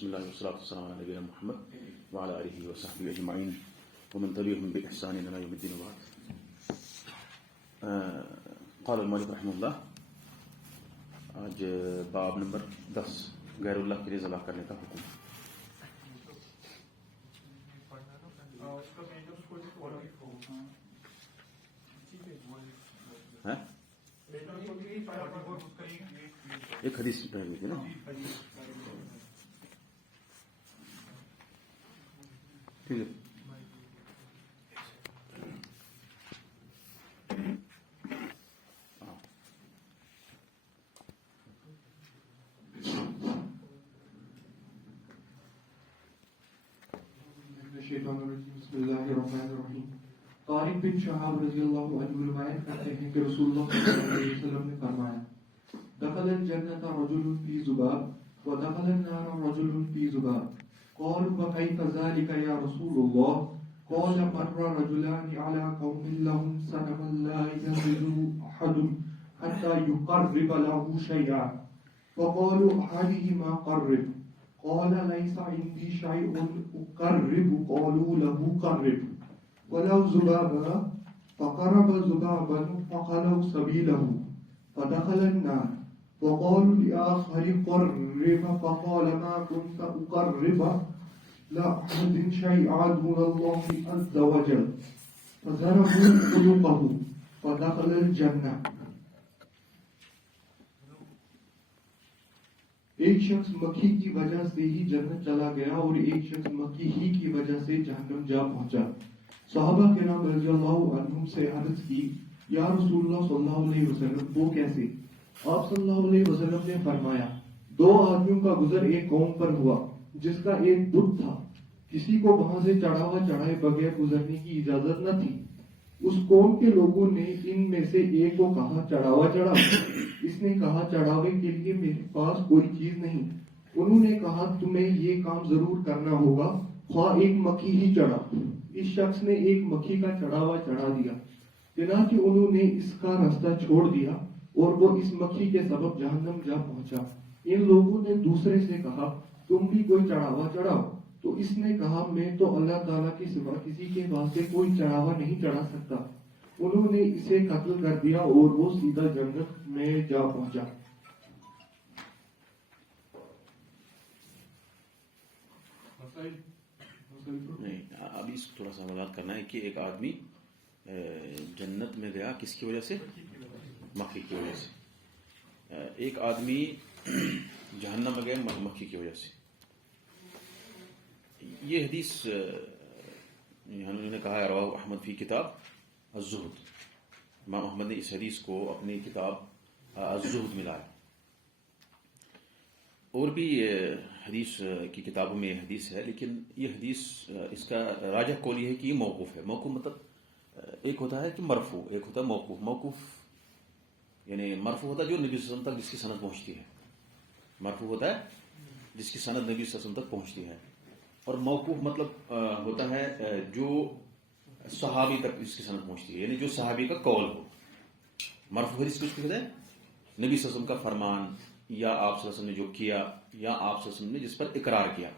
بسم الله والصلاة والسلام على نبينا محمد وعلى آله وصحبه أجمعين ومن تبعهم بإحسان إلى يوم الدين وبعد. قال المؤلف رحمه الله آج باب نمبر 10 غیر اللہ کے لیے ذبح کرنے کا حکم. ایک حدیث پڑھ لی تھی نا. ٹھیک ہے. بسم اللہ الرحمن الرحیم. طارق بن شہاب رضی اللہ عنہ روایت کرتے ہیں کہ رسول اللہ صلی اللہ علیہ وسلم نے فرمایا دخل الجنة رجل في ذباب ودخل النار رجل في ذباب قالوا وكيف ذلك يا رسول الله قال مر رجلان على قوم لهم صنم لا ينزل أحد حتى يقرب له شيئا فقالوا أحدهما قرب قال ليس عندي شيء أقرب قالوا له قرب ولو ذبابا فقرب ذبابا فخلوا سبيله فدخل النار وقالوا لآخر قرب فقال ما كنت أقرب لا أحد شيئا دون الله عز وجل فضربوا عنقه فدخل الجنة. ایک شخص مکھی کی وجہ سے ہی جنت چلا گیا اور ایک شخص مکھی ہی کی وجہ سے جہنم جا پہنچا. صحابہ کرام رضی اللہ عنہم سے عرض کی یا رسول اللہ صلی اللہ علیہ وسلم وہ کیسے؟ آپ صلی اللہ علیہ وسلم نے فرمایا دو آدمیوں کا گزر ایک قوم پر ہوا جس کا ایک بت تھا. کسی کو وہاں سے چڑھاوا چڑھائے بغیر گزرنے کی اجازت نہ تھی. اس قوم کے لوگوں نے ان میں سے ایک کو کہا چڑھاوا چڑھا. اس نے کہا چڑھاوے کے لیے میرے پاس کوئی چیز نہیں. انہوں نے کہا تمہیں یہ کام ضرور کرنا ہوگا خواہ ایک مکھی ہی چڑھا. اس شخص نے ایک مکھی کا چڑھاوا چڑھا دیا چنانچہ انہوں نے اس کا راستہ چھوڑ دیا اور وہ اس مکھی کے سبب جہنم جا پہنچا. ان لوگوں نے دوسرے سے کہا تم بھی کوئی چڑھاوا چڑھاؤ. تو اس نے کہا میں تو اللہ تعالیٰ کے سوا کسی کے واسطے کوئی چڑھاوا نہیں چڑھا سکتا. انہوں نے اسے قتل کر دیا اور وہ سیدھا جنت میں جا پہنچا. نہیں ابھی تھوڑا سا وضاحت کرنا ہے کہ ایک آدمی جنت میں گیا کس کی وجہ سے؟ مکھی کی وجہ سے. ایک آدمی جہنم میں گیا مکھی کی وجہ سے. یہ حدیث انہوں نے کہا ہے رواہ احمد فی کتاب الزہد. امام احمد نے اس حدیث کو اپنی کتاب الزہد میں لایا. اور بھی حدیث کی کتابوں میں یہ حدیث ہے لیکن یہ حدیث اس کا راجح قول یہ ہے کہ یہ موقوف ہے. موقوف مطلب ایک ہوتا ہے کہ مرفوع ایک ہوتا ہے موقوف. موقوف یعنی مرفوع ہوتا ہے جو نبی صلی اللہ علیہ وسلم تک جس کی سند پہنچتی ہے. مرفوع ہوتا ہے جس کی سند نبی صلی اللہ علیہ وسلم تک پہنچتی ہے. اور موقوف مطلب ہوتا ہے جو صحابی تک جس کی سند پہنچتی ہے یعنی جو صحابی کا قول ہو. مرفوع حدیث کچھ کہتے ہیں نبی صلی اللہ علیہ وسلم کا فرمان یا آپ صلی اللہ علیہ وسلم نے جو کیا یا آپ صلی اللہ علیہ وسلم نے جس پر اقرار کیا.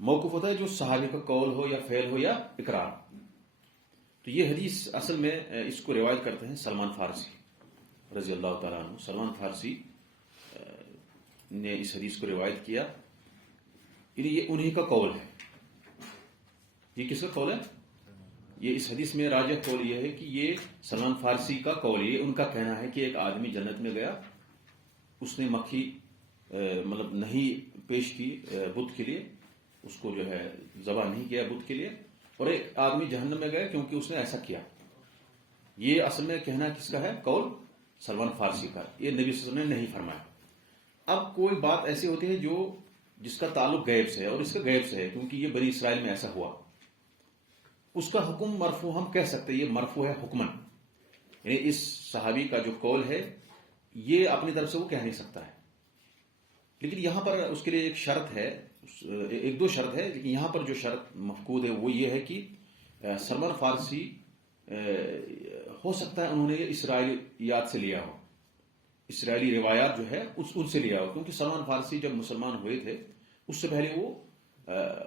موقوف ہوتا ہے جو صحابی کا قول ہو یا فعل ہو یا اقرار. تو یہ حدیث اصل میں اس کو روایت کرتے ہیں سلمان فارسی رضی اللہ تعالیٰ عنہ. سلمان فارسی نے اس حدیث کو روایت کیا یعنی یہ انہی کا قول ہے. یہ کس کا قول ہے؟ یہ اس حدیث میں راجح قول یہ ہے کہ یہ سلمان فارسی کا قول. یہ ان کا کہنا ہے کہ ایک آدمی جنت میں گیا اس نے مکھی مطلب نہیں پیش کی بت کے لیے اس کو جو ہے ذبح نہیں کیا بت کے لیے اور ایک آدمی جہنم میں گیا کیونکہ اس نے ایسا کیا. یہ اصل میں کہنا کس کا ہے؟ قول سلمان فارسی کا. یہ نبی صلی اللہ علیہ وسلم نے نہیں فرمایا. اب کوئی بات ایسی ہوتی ہے جو جس کا تعلق غیب سے ہے اور اس کا غیب سے ہے کیونکہ یہ بنی اسرائیل میں ایسا ہوا. اس کا حکم مرفوع ہم کہہ سکتے ہیں. یہ مرفوع ہے حکمن یعنی اس صحابی کا جو قول ہے یہ اپنی طرف سے وہ کہہ نہیں سکتا ہے. لیکن یہاں پر اس کے لیے ایک شرط ہے ایک دو شرط ہے لیکن یہاں پر جو شرط مفقود ہے وہ یہ ہے کہ سلمان فارسی ہو سکتا ہے انہوں نے یہ اسرائیلیات سے لیا ہو. اسرائیلی روایات جو ہے ان سے لیا ہو کیونکہ سلمان فارسی جب مسلمان ہوئے تھے اس سے پہلے وہ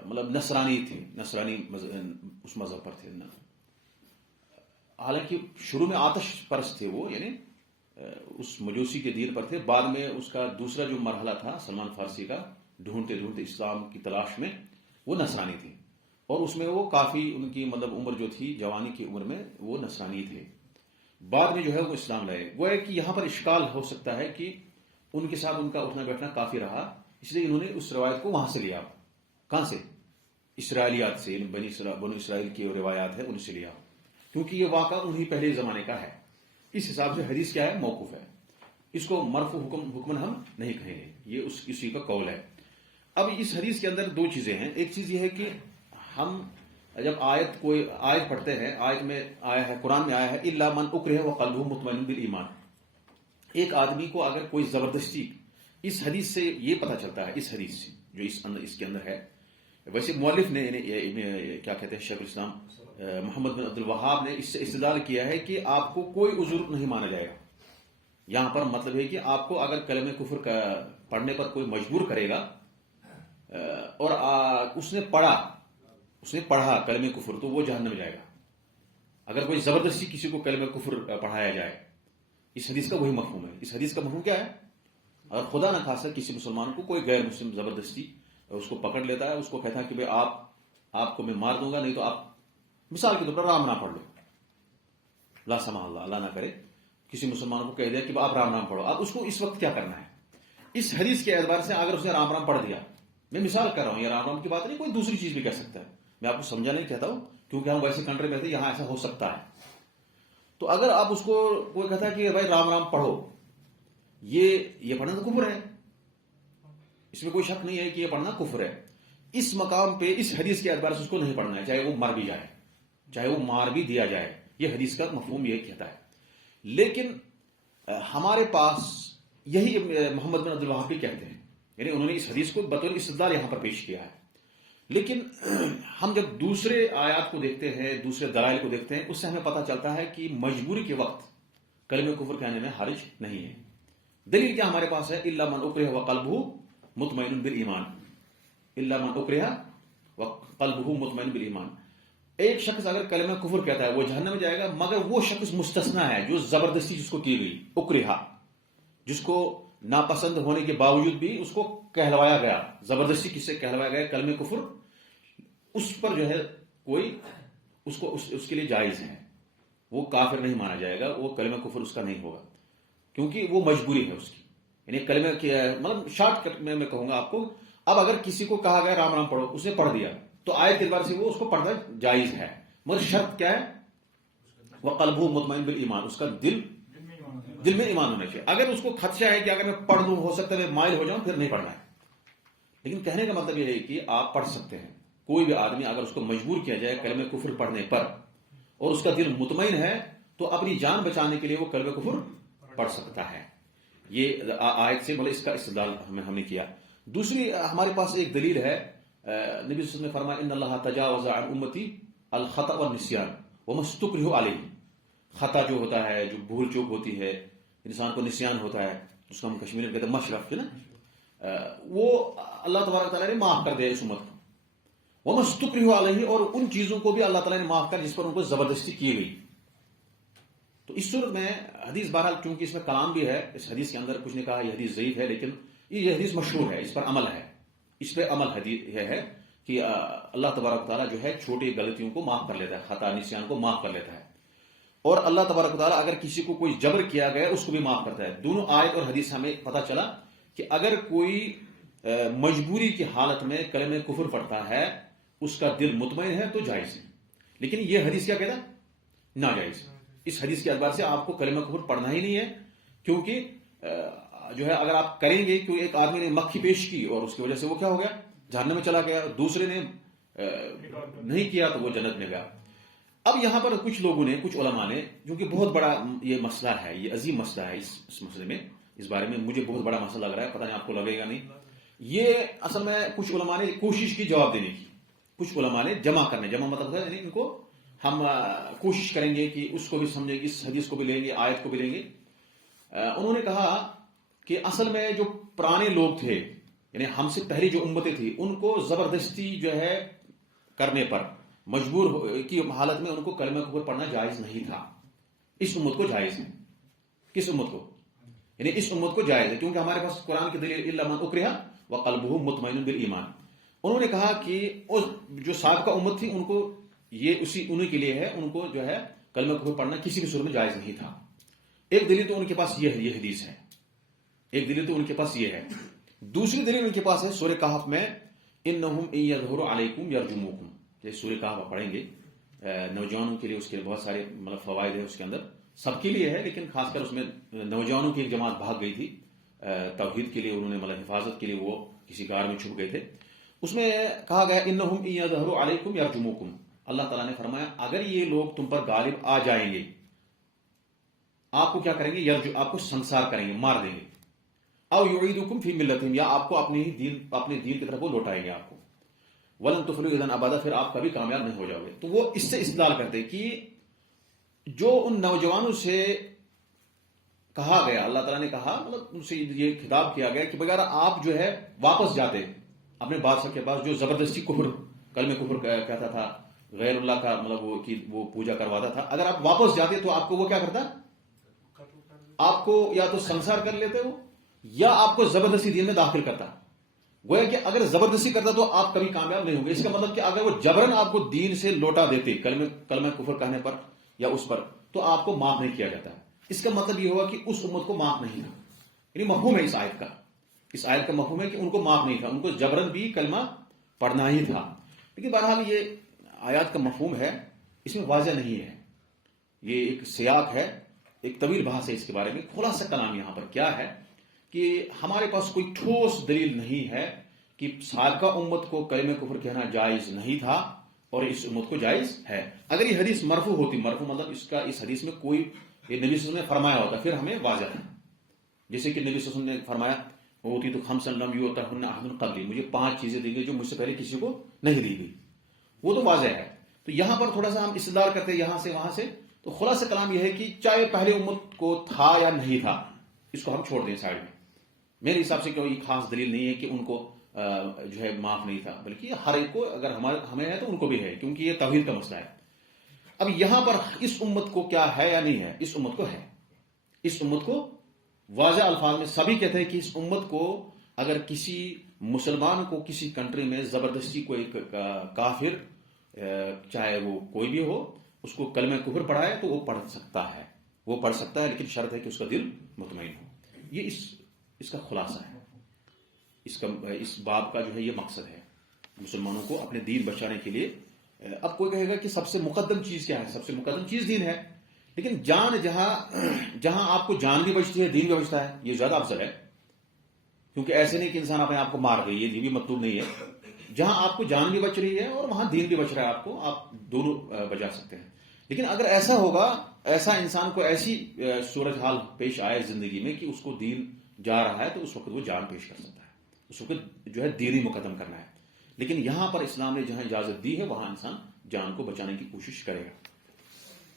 مطلب نصرانی تھے، نصرانی اس مذہب پر تھے. حالانکہ شروع میں آتش پرست تھے وہ، یعنی اس مجوسی کے دین پر تھے. بعد میں اس کا دوسرا جو مرحلہ تھا سلمان فارسی کا، ڈھونڈتے ڈھونڈتے اسلام کی تلاش میں، وہ نصرانی تھے. اور اس میں وہ کافی ان کی مطلب عمر جو تھی، جوانی کی عمر میں وہ نصرانی تھے. بعد میں جو ہے وہ اسلام لائے. وہ ہے کہ یہاں پر اشکال ہو سکتا ہے کہ ان کے ساتھ ان کا اٹھنا بیٹھنا کافی رہا، اس لیے انہوں نے اس روایت کو وہاں سے لیا. کہاں سے؟ اسرائیلیات سے، بنو اسرائیل کی روایات ہے ان سے لیا، کیونکہ یہ واقعہ انہی پہلے زمانے کا ہے. اس حساب سے حدیث کیا ہے؟ موقوف ہے. اس کو مرفوع حکمن ہم نہیں کہیں گے، یہ کسی کا قول ہے. اب اس حدیث کے اندر دو چیزیں ہیں. ایک چیز یہ ہے کہ ہم جب کوئی آیت پڑھتے ہیں، آیت میں آیا ہے، قرآن میں آیا ہے الا من اکرہ وقلبہ مطمئن بالایمان. ایک آدمی کو اگر کوئی زبردستی، اس حدیث سے یہ پتہ چلتا ہے، اس حدیث سے جو اس کے اندر ہے. ویسے مؤلف نے کیا کہتے ہیں، شیخ الاسلام محمد بن عبد الوہاب نے اس سے استدلال کیا ہے کہ آپ کو کوئی عذر نہیں مانا جائے گا. یہاں پر مطلب ہے کہ آپ کو اگر کلمہ کفر پڑھنے پر کوئی مجبور کرے گا اور اس نے پڑھا کلمہ کفر، تو وہ جہنم میں جائے گا. اگر کوئی زبردستی کسی کو کلمہ کفر پڑھایا جائے، اس حدیث کا وہی مفہوم ہے. اس حدیث کا مفہوم کیا ہے؟ اگر خدا نہ خاصہ کسی مسلمان کو کوئی غیر مسلم زبردستی اس کو پکڑ لیتا ہے، اس کو کہتا ہے کہ بھئی آپ کو میں مار دوں گا، نہیں تو آپ مثال کے طور پر رام نام پڑھ لو، لا سمح اللہ نہ کرے کسی مسلمان کو کہہ دیا کہ آپ رام نام پڑھو. اب اس کو اس وقت کیا کرنا ہے؟ اس حدیث کے اعتبار سے اگر اس نے رام پڑھ دیا، میں مثال کر رہا ہوں، یہ رام کی بات نہیں، کوئی دوسری چیز بھی کہہ سکتا ہے، میں آپ کو سمجھا نہیں کہتا ہوں کیونکہ ہم ویسے کنٹری میں تھے، یہاں ایسا ہو سکتا ہے. تو اگر آپ اس کو کوئی کہتا ہے کہ بھائی رام پڑھو، یہ پڑھنا تو کفر ہے، اس میں کوئی شک نہیں ہے کہ یہ پڑھنا کفر ہے. اس مقام پہ اس حدیث کے اعتبار سے اس کو نہیں پڑھنا ہے، چاہے وہ مر بھی جائے، چاہے وہ مار بھی دیا جائے. یہ حدیث کا مفہوم یہ کہتا ہے. لیکن ہمارے پاس یہی محمد بن عبد الوہاب بھی کہتے ہیں، یعنی انہوں نے اس حدیث کو بطور استدلال یہاں پر پیش کیا ہے. لیکن ہم جب دوسرے آیات کو دیکھتے ہیں، دوسرے دلائل کو دیکھتے ہیں، اس سے ہمیں پتہ چلتا ہے کہ مجبوری کے وقت کلمہ کفر کہنے میں حرج نہیں ہے. دلیل کیا ہمارے پاس ہے؟ الا من اکرہ وقلبہ مطمئن بالایمان. الا من اکرہ وقلبہ مطمئن بالایمان. ایک شخص اگر کلمہ کفر کہتا ہے وہ جہنم میں جائے گا، مگر وہ شخص مستثنا ہے جو زبردستی جس کو کی گئی، اکرہ، جس کو ناپسند ہونے کے باوجود بھی اس کو کہلوایا گیا، زبردستی کس سے کہلوایا گیا کلمہ کفر، اس پر جو ہے کوئی اس کے لیے جائز ہے، وہ کافر نہیں مانا جائے گا، وہ کلمہ کفر اس کا نہیں ہوگا، کیونکہ وہ مجبوری ہے اس کی. یعنی کلمہ مطلب شارٹ کٹ میں کہوں گا آپ کو، اب اگر کسی کو کہا گیا رام پڑھو، اس نے پڑھ دیا، تو آیت کے اعتبار سے وہ اس کو پڑھنا جائز ہے، مگر شرط کیا ہے؟ وقلبہ مطمئن بالایمان، اس کا دل میں ایمان ہونا چاہیے. اگر اس کو خدشہ ہے کہ اگر میں پڑھ لوں ہو سکتا ہے میں مائل ہو جاؤں، پھر نہیں پڑھنا ہے. لیکن کہنے کا مطلب یہ ہے کہ آپ پڑھ سکتے ہیں. کوئی بھی آدمی اگر اس کو مجبور کیا جائے کلمہ کفر پڑھنے پر اور اس کا دل مطمئن ہے، تو اپنی جان بچانے کے لیے وہ کلمہ کفر پڑھ سکتا ہے. یہ آیت سے مطلب اس کا استدلال ہم نے کیا. دوسری ہمارے پاس ایک دلیل ہے، نبی صلی اللہ علیہ وسلم نے فرمایا ان اللہ تجاوز عن امتی الخطأ والنسیان وما استکرہوا علیہ. خطا جو ہوتا ہے، جو بھول چوک ہوتی ہے، انسان کو نسیان ہوتا ہے، اس کو ہم کشمیری میں کہتے ہیں مشرف، ہے نا، وہ اللہ تبارک تعالیٰ نے معاف کر دیا اس امت کو. وما استکرہوا علیہ، اور ان چیزوں کو بھی اللہ تعالیٰ نے معاف کر جس پر ان کو زبردستی کی گئی. تو اس صورت میں حدیث بہرحال چونکہ اس میں کلام بھی ہے، اس حدیث کے اندر کچھ نے کہا یہ حدیث ضعیف ہے، لیکن یہ حدیث مشہور ہے، اس پر عمل ہے، اس پہ عمل حدیث ہے کہ اللہ تبارک تعالیٰ جو ہے چھوٹی غلطیوں کو معاف کر لیتا ہے، خطا نسیان کو معاف کر لیتا ہے. اور اللہ تبارک تعالیٰ اگر کسی کو کوئی جبر کیا گیا اس کو بھی معاف کرتا ہے. دونوں آیت اور حدیث ہمیں پتہ چلا کہ اگر کوئی مجبوری کی حالت میں کلمہ کفر پڑھتا ہے، اس کا دل مطمئن ہے تو جائز ہے. لیکن یہ حدیث کیا کہتا ہے؟ ناجائز. اس حدیث کے اعتبار سے آپ کو کلمہ کفر پڑھنا ہی نہیں ہے، کیونکہ جو ہے اگر آپ کریں گے کہ ایک آدمی نے مکھی پیش کی اور اس کی وجہ سے وہ کیا ہو گیا، جہنم میں چلا گیا، دوسرے نے نہیں کیا تو وہ جنت میں گیا. اب یہاں پر کچھ لوگوں نے، کچھ علماء نے، جو کہ بہت بڑا یہ مسئلہ ہے، یہ عظیم مسئلہ ہے، اس مسئلے میں، اس بارے میں مجھے بہت بڑا مسئلہ لگ رہا ہے، پتہ نہیں آپ کو لگے گا نہیں. یہ اصل میں کچھ علماء نے کوشش کی جواب دینے کی، کچھ علماء نے جمع مطلب ہے یعنی ان کو ہم کوشش کریں گے کہ اس کو بھی سمجھیں گے، اس حدیث کو بھی لیں گے، آیت کو بھی لیں گے. انہوں نے کہا کہ اصل میں جو پرانے لوگ تھے یعنی ہم سے پہلی جو امتیں تھیں ان کو زبردستی جو ہے کرنے پر مجبور کی حالت میں ان کو کلمہ کفر پڑھنا جائز نہیں تھا. اس امت کو جائز ہے. کس امت کو؟ یعنی اس امت کو جائز ہے، کیونکہ ہمارے پاس قرآن کی دلیل الا من اکرہ وقلبہ مطمئن بالایمان. انہوں نے کہا کہ جو سابقہ امت تھی ان کو یہ انہی کے لیے ہے، ان کو جو ہے کلمہ کفر پڑھنا کسی بھی صورت میں جائز نہیں تھا. ایک دلیل تو ان کے پاس یہ ہے، یہ حدیث ہے. ایک دلیل تو ان کے پاس یہ ہے. دوسری دلیل ان کے پاس ہے سورہ کہف میں انہم ان یظہروا علیکم یرجموکم. یہ سورہ کہف پڑھیں گے نوجوانوں کے لیے، اس کے بہت سارے مطلب فوائد ہیں اس کے اندر، سب کے لیے ہے لیکن خاص کر اس میں نوجوانوں کی ایک جماعت بھاگ گئی تھی توحید کے لیے، انہوں نے مطلب حفاظت کے لیے وہ کسی غار میں چھپ گئے تھے. اس میں کہا گیا انہم ان یظہروا علیکم یرجموکم. اللہ تعالیٰ نے فرمایا اگر یہ لوگ تم پر غالب آ جائیں گے آپ کو کیا کریں گے؟ آپ کو سنسار کریں گے، مار دیں گے. او یعیدکم فی ملتہم، یا آپ کو اپنے دین کی طرف وہ لوٹائیں گے آپ کو. ولن تفلحوا اذا ابدا، پھر آپ کبھی کامیاب نہیں ہو جاؤ گے. تو وہ اس سے استدلال کرتے کہ جو ان نوجوانوں سے کہا گیا، اللہ تعالیٰ نے کہا مطلب ان سے یہ خطاب کیا گیا کہ بغیر آپ جو ہے واپس جاتے اپنے بادشاہ کے پاس جو زبردستی کلمہ کفر کہتا تھا، غیر اللہ کا مطلب وہ پوجا کرواتا تھا، اگر آپ واپس جاتے تو آپ کو وہ کیا کرتا؟ آپ کو یا تو سنسار کر لیتے ہو یا آپ کو زبردستی دین میں داخل کرتا. گویا کہ اگر زبردستی کرتا تو آپ کبھی کامیاب نہیں ہوں گے. اس کا مطلب کہ اگر وہ جبرن آپ کو دین سے لوٹا دیتے کلمہ کفر کہنے پر یا اس پر، تو آپ کو معاف نہیں کیا جاتا. اس کا مطلب یہ ہوا کہ اس امت کو معاف نہیں تھا. یعنی مفہوم ہے اس آیت کا مفہوم ہے کہ ان کو معاف نہیں تھا، ان کو جبرن بھی کلمہ پڑھنا ہی تھا. لیکن بہرحال یہ آیات کا مفہوم ہے، اس میں واضح نہیں ہے. یہ ایک سیاق ہے، ایک طویل بحث ہے اس کے بارے میں. خلاصہ کلام یہاں پر کیا ہے کہ ہمارے پاس کوئی ٹھوس دلیل نہیں ہے کہ سابقہ امت کو کلمہ کفر کہنا جائز نہیں تھا اور اس امت کو جائز ہے. اگر یہ حدیث مرفوع ہوتی، مرفوع مطلب اس حدیث میں کوئی یہ نبی صلی اللہ علیہ وسلم نے فرمایا ہوتا، پھر ہمیں واضح ہے. جیسے کہ نبی صلی اللہ علیہ وسلم نے فرمایا ہوتی تو خمسا لم یؤتہن احد قبلی، مجھے 5 چیزیں دی گئی جو مجھ سے پہلے کسی کو نہیں دی گئی. وہ تو واضح ہے. تو یہاں پر تھوڑا سا ہم استدلال کرتے ہیں یہاں سے وہاں سے. تو خلاصہ کلام یہ ہے کہ چاہے پہلے امت کو تھا یا نہیں تھا، اس کو ہم چھوڑ دیں سائڈ میں. میرے حساب سے کوئی خاص دلیل نہیں ہے کہ ان کو جو ہے معاف نہیں تھا، بلکہ ہر ایک کو اگر ہمیں ہے تو ان کو بھی ہے، کیونکہ یہ توحید کا مسئلہ ہے. اب یہاں پر اس امت کو کیا ہے یا نہیں ہے؟ اس امت کو ہے. اس امت کو واضح الفاظ میں سبھی کہتے ہیں کہ اس امت کو اگر کسی مسلمان کو کسی کنٹری میں زبردستی کوئی کافر چاہے وہ کوئی بھی ہو اس کو کلمہ کفر پڑھائے تو وہ پڑھ سکتا ہے، لیکن شرط ہے کہ اس کا دل مطمئن ہو. یہ اس کا خلاصہ ہے. اس باب کا جو ہے یہ مقصد ہے مسلمانوں کو اپنے دین بچانے کے لیے. اب کوئی کہے گا کہ سب سے مقدم چیز کیا ہے؟ سب سے مقدم چیز دین ہے. لیکن جان جہاں آپ کو جان بھی بچتی ہے دین بھی بچتا ہے، یہ زیادہ افضل ہے. کیونکہ ایسے نہیں کہ انسان اپنے آپ کو مار گئی، یہ بھی مطلوب نہیں ہے. جہاں آپ کو جان بھی بچ رہی ہے اور وہاں دین بھی بچ رہا ہے، آپ دونوں بچا سکتے ہیں. لیکن اگر ایسا ہوگا، ایسا انسان کو ایسی صورتحال پیش آئے زندگی میں کہ اس کو دین جا رہا ہے، تو اس وقت وہ جان پیش کر سکتا ہے. اس وقت جو ہے دین ہی مقدم کرنا ہے. لیکن یہاں پر اسلام نے جہاں اجازت دی ہے وہاں انسان جان کو بچانے کی کوشش کرے گا.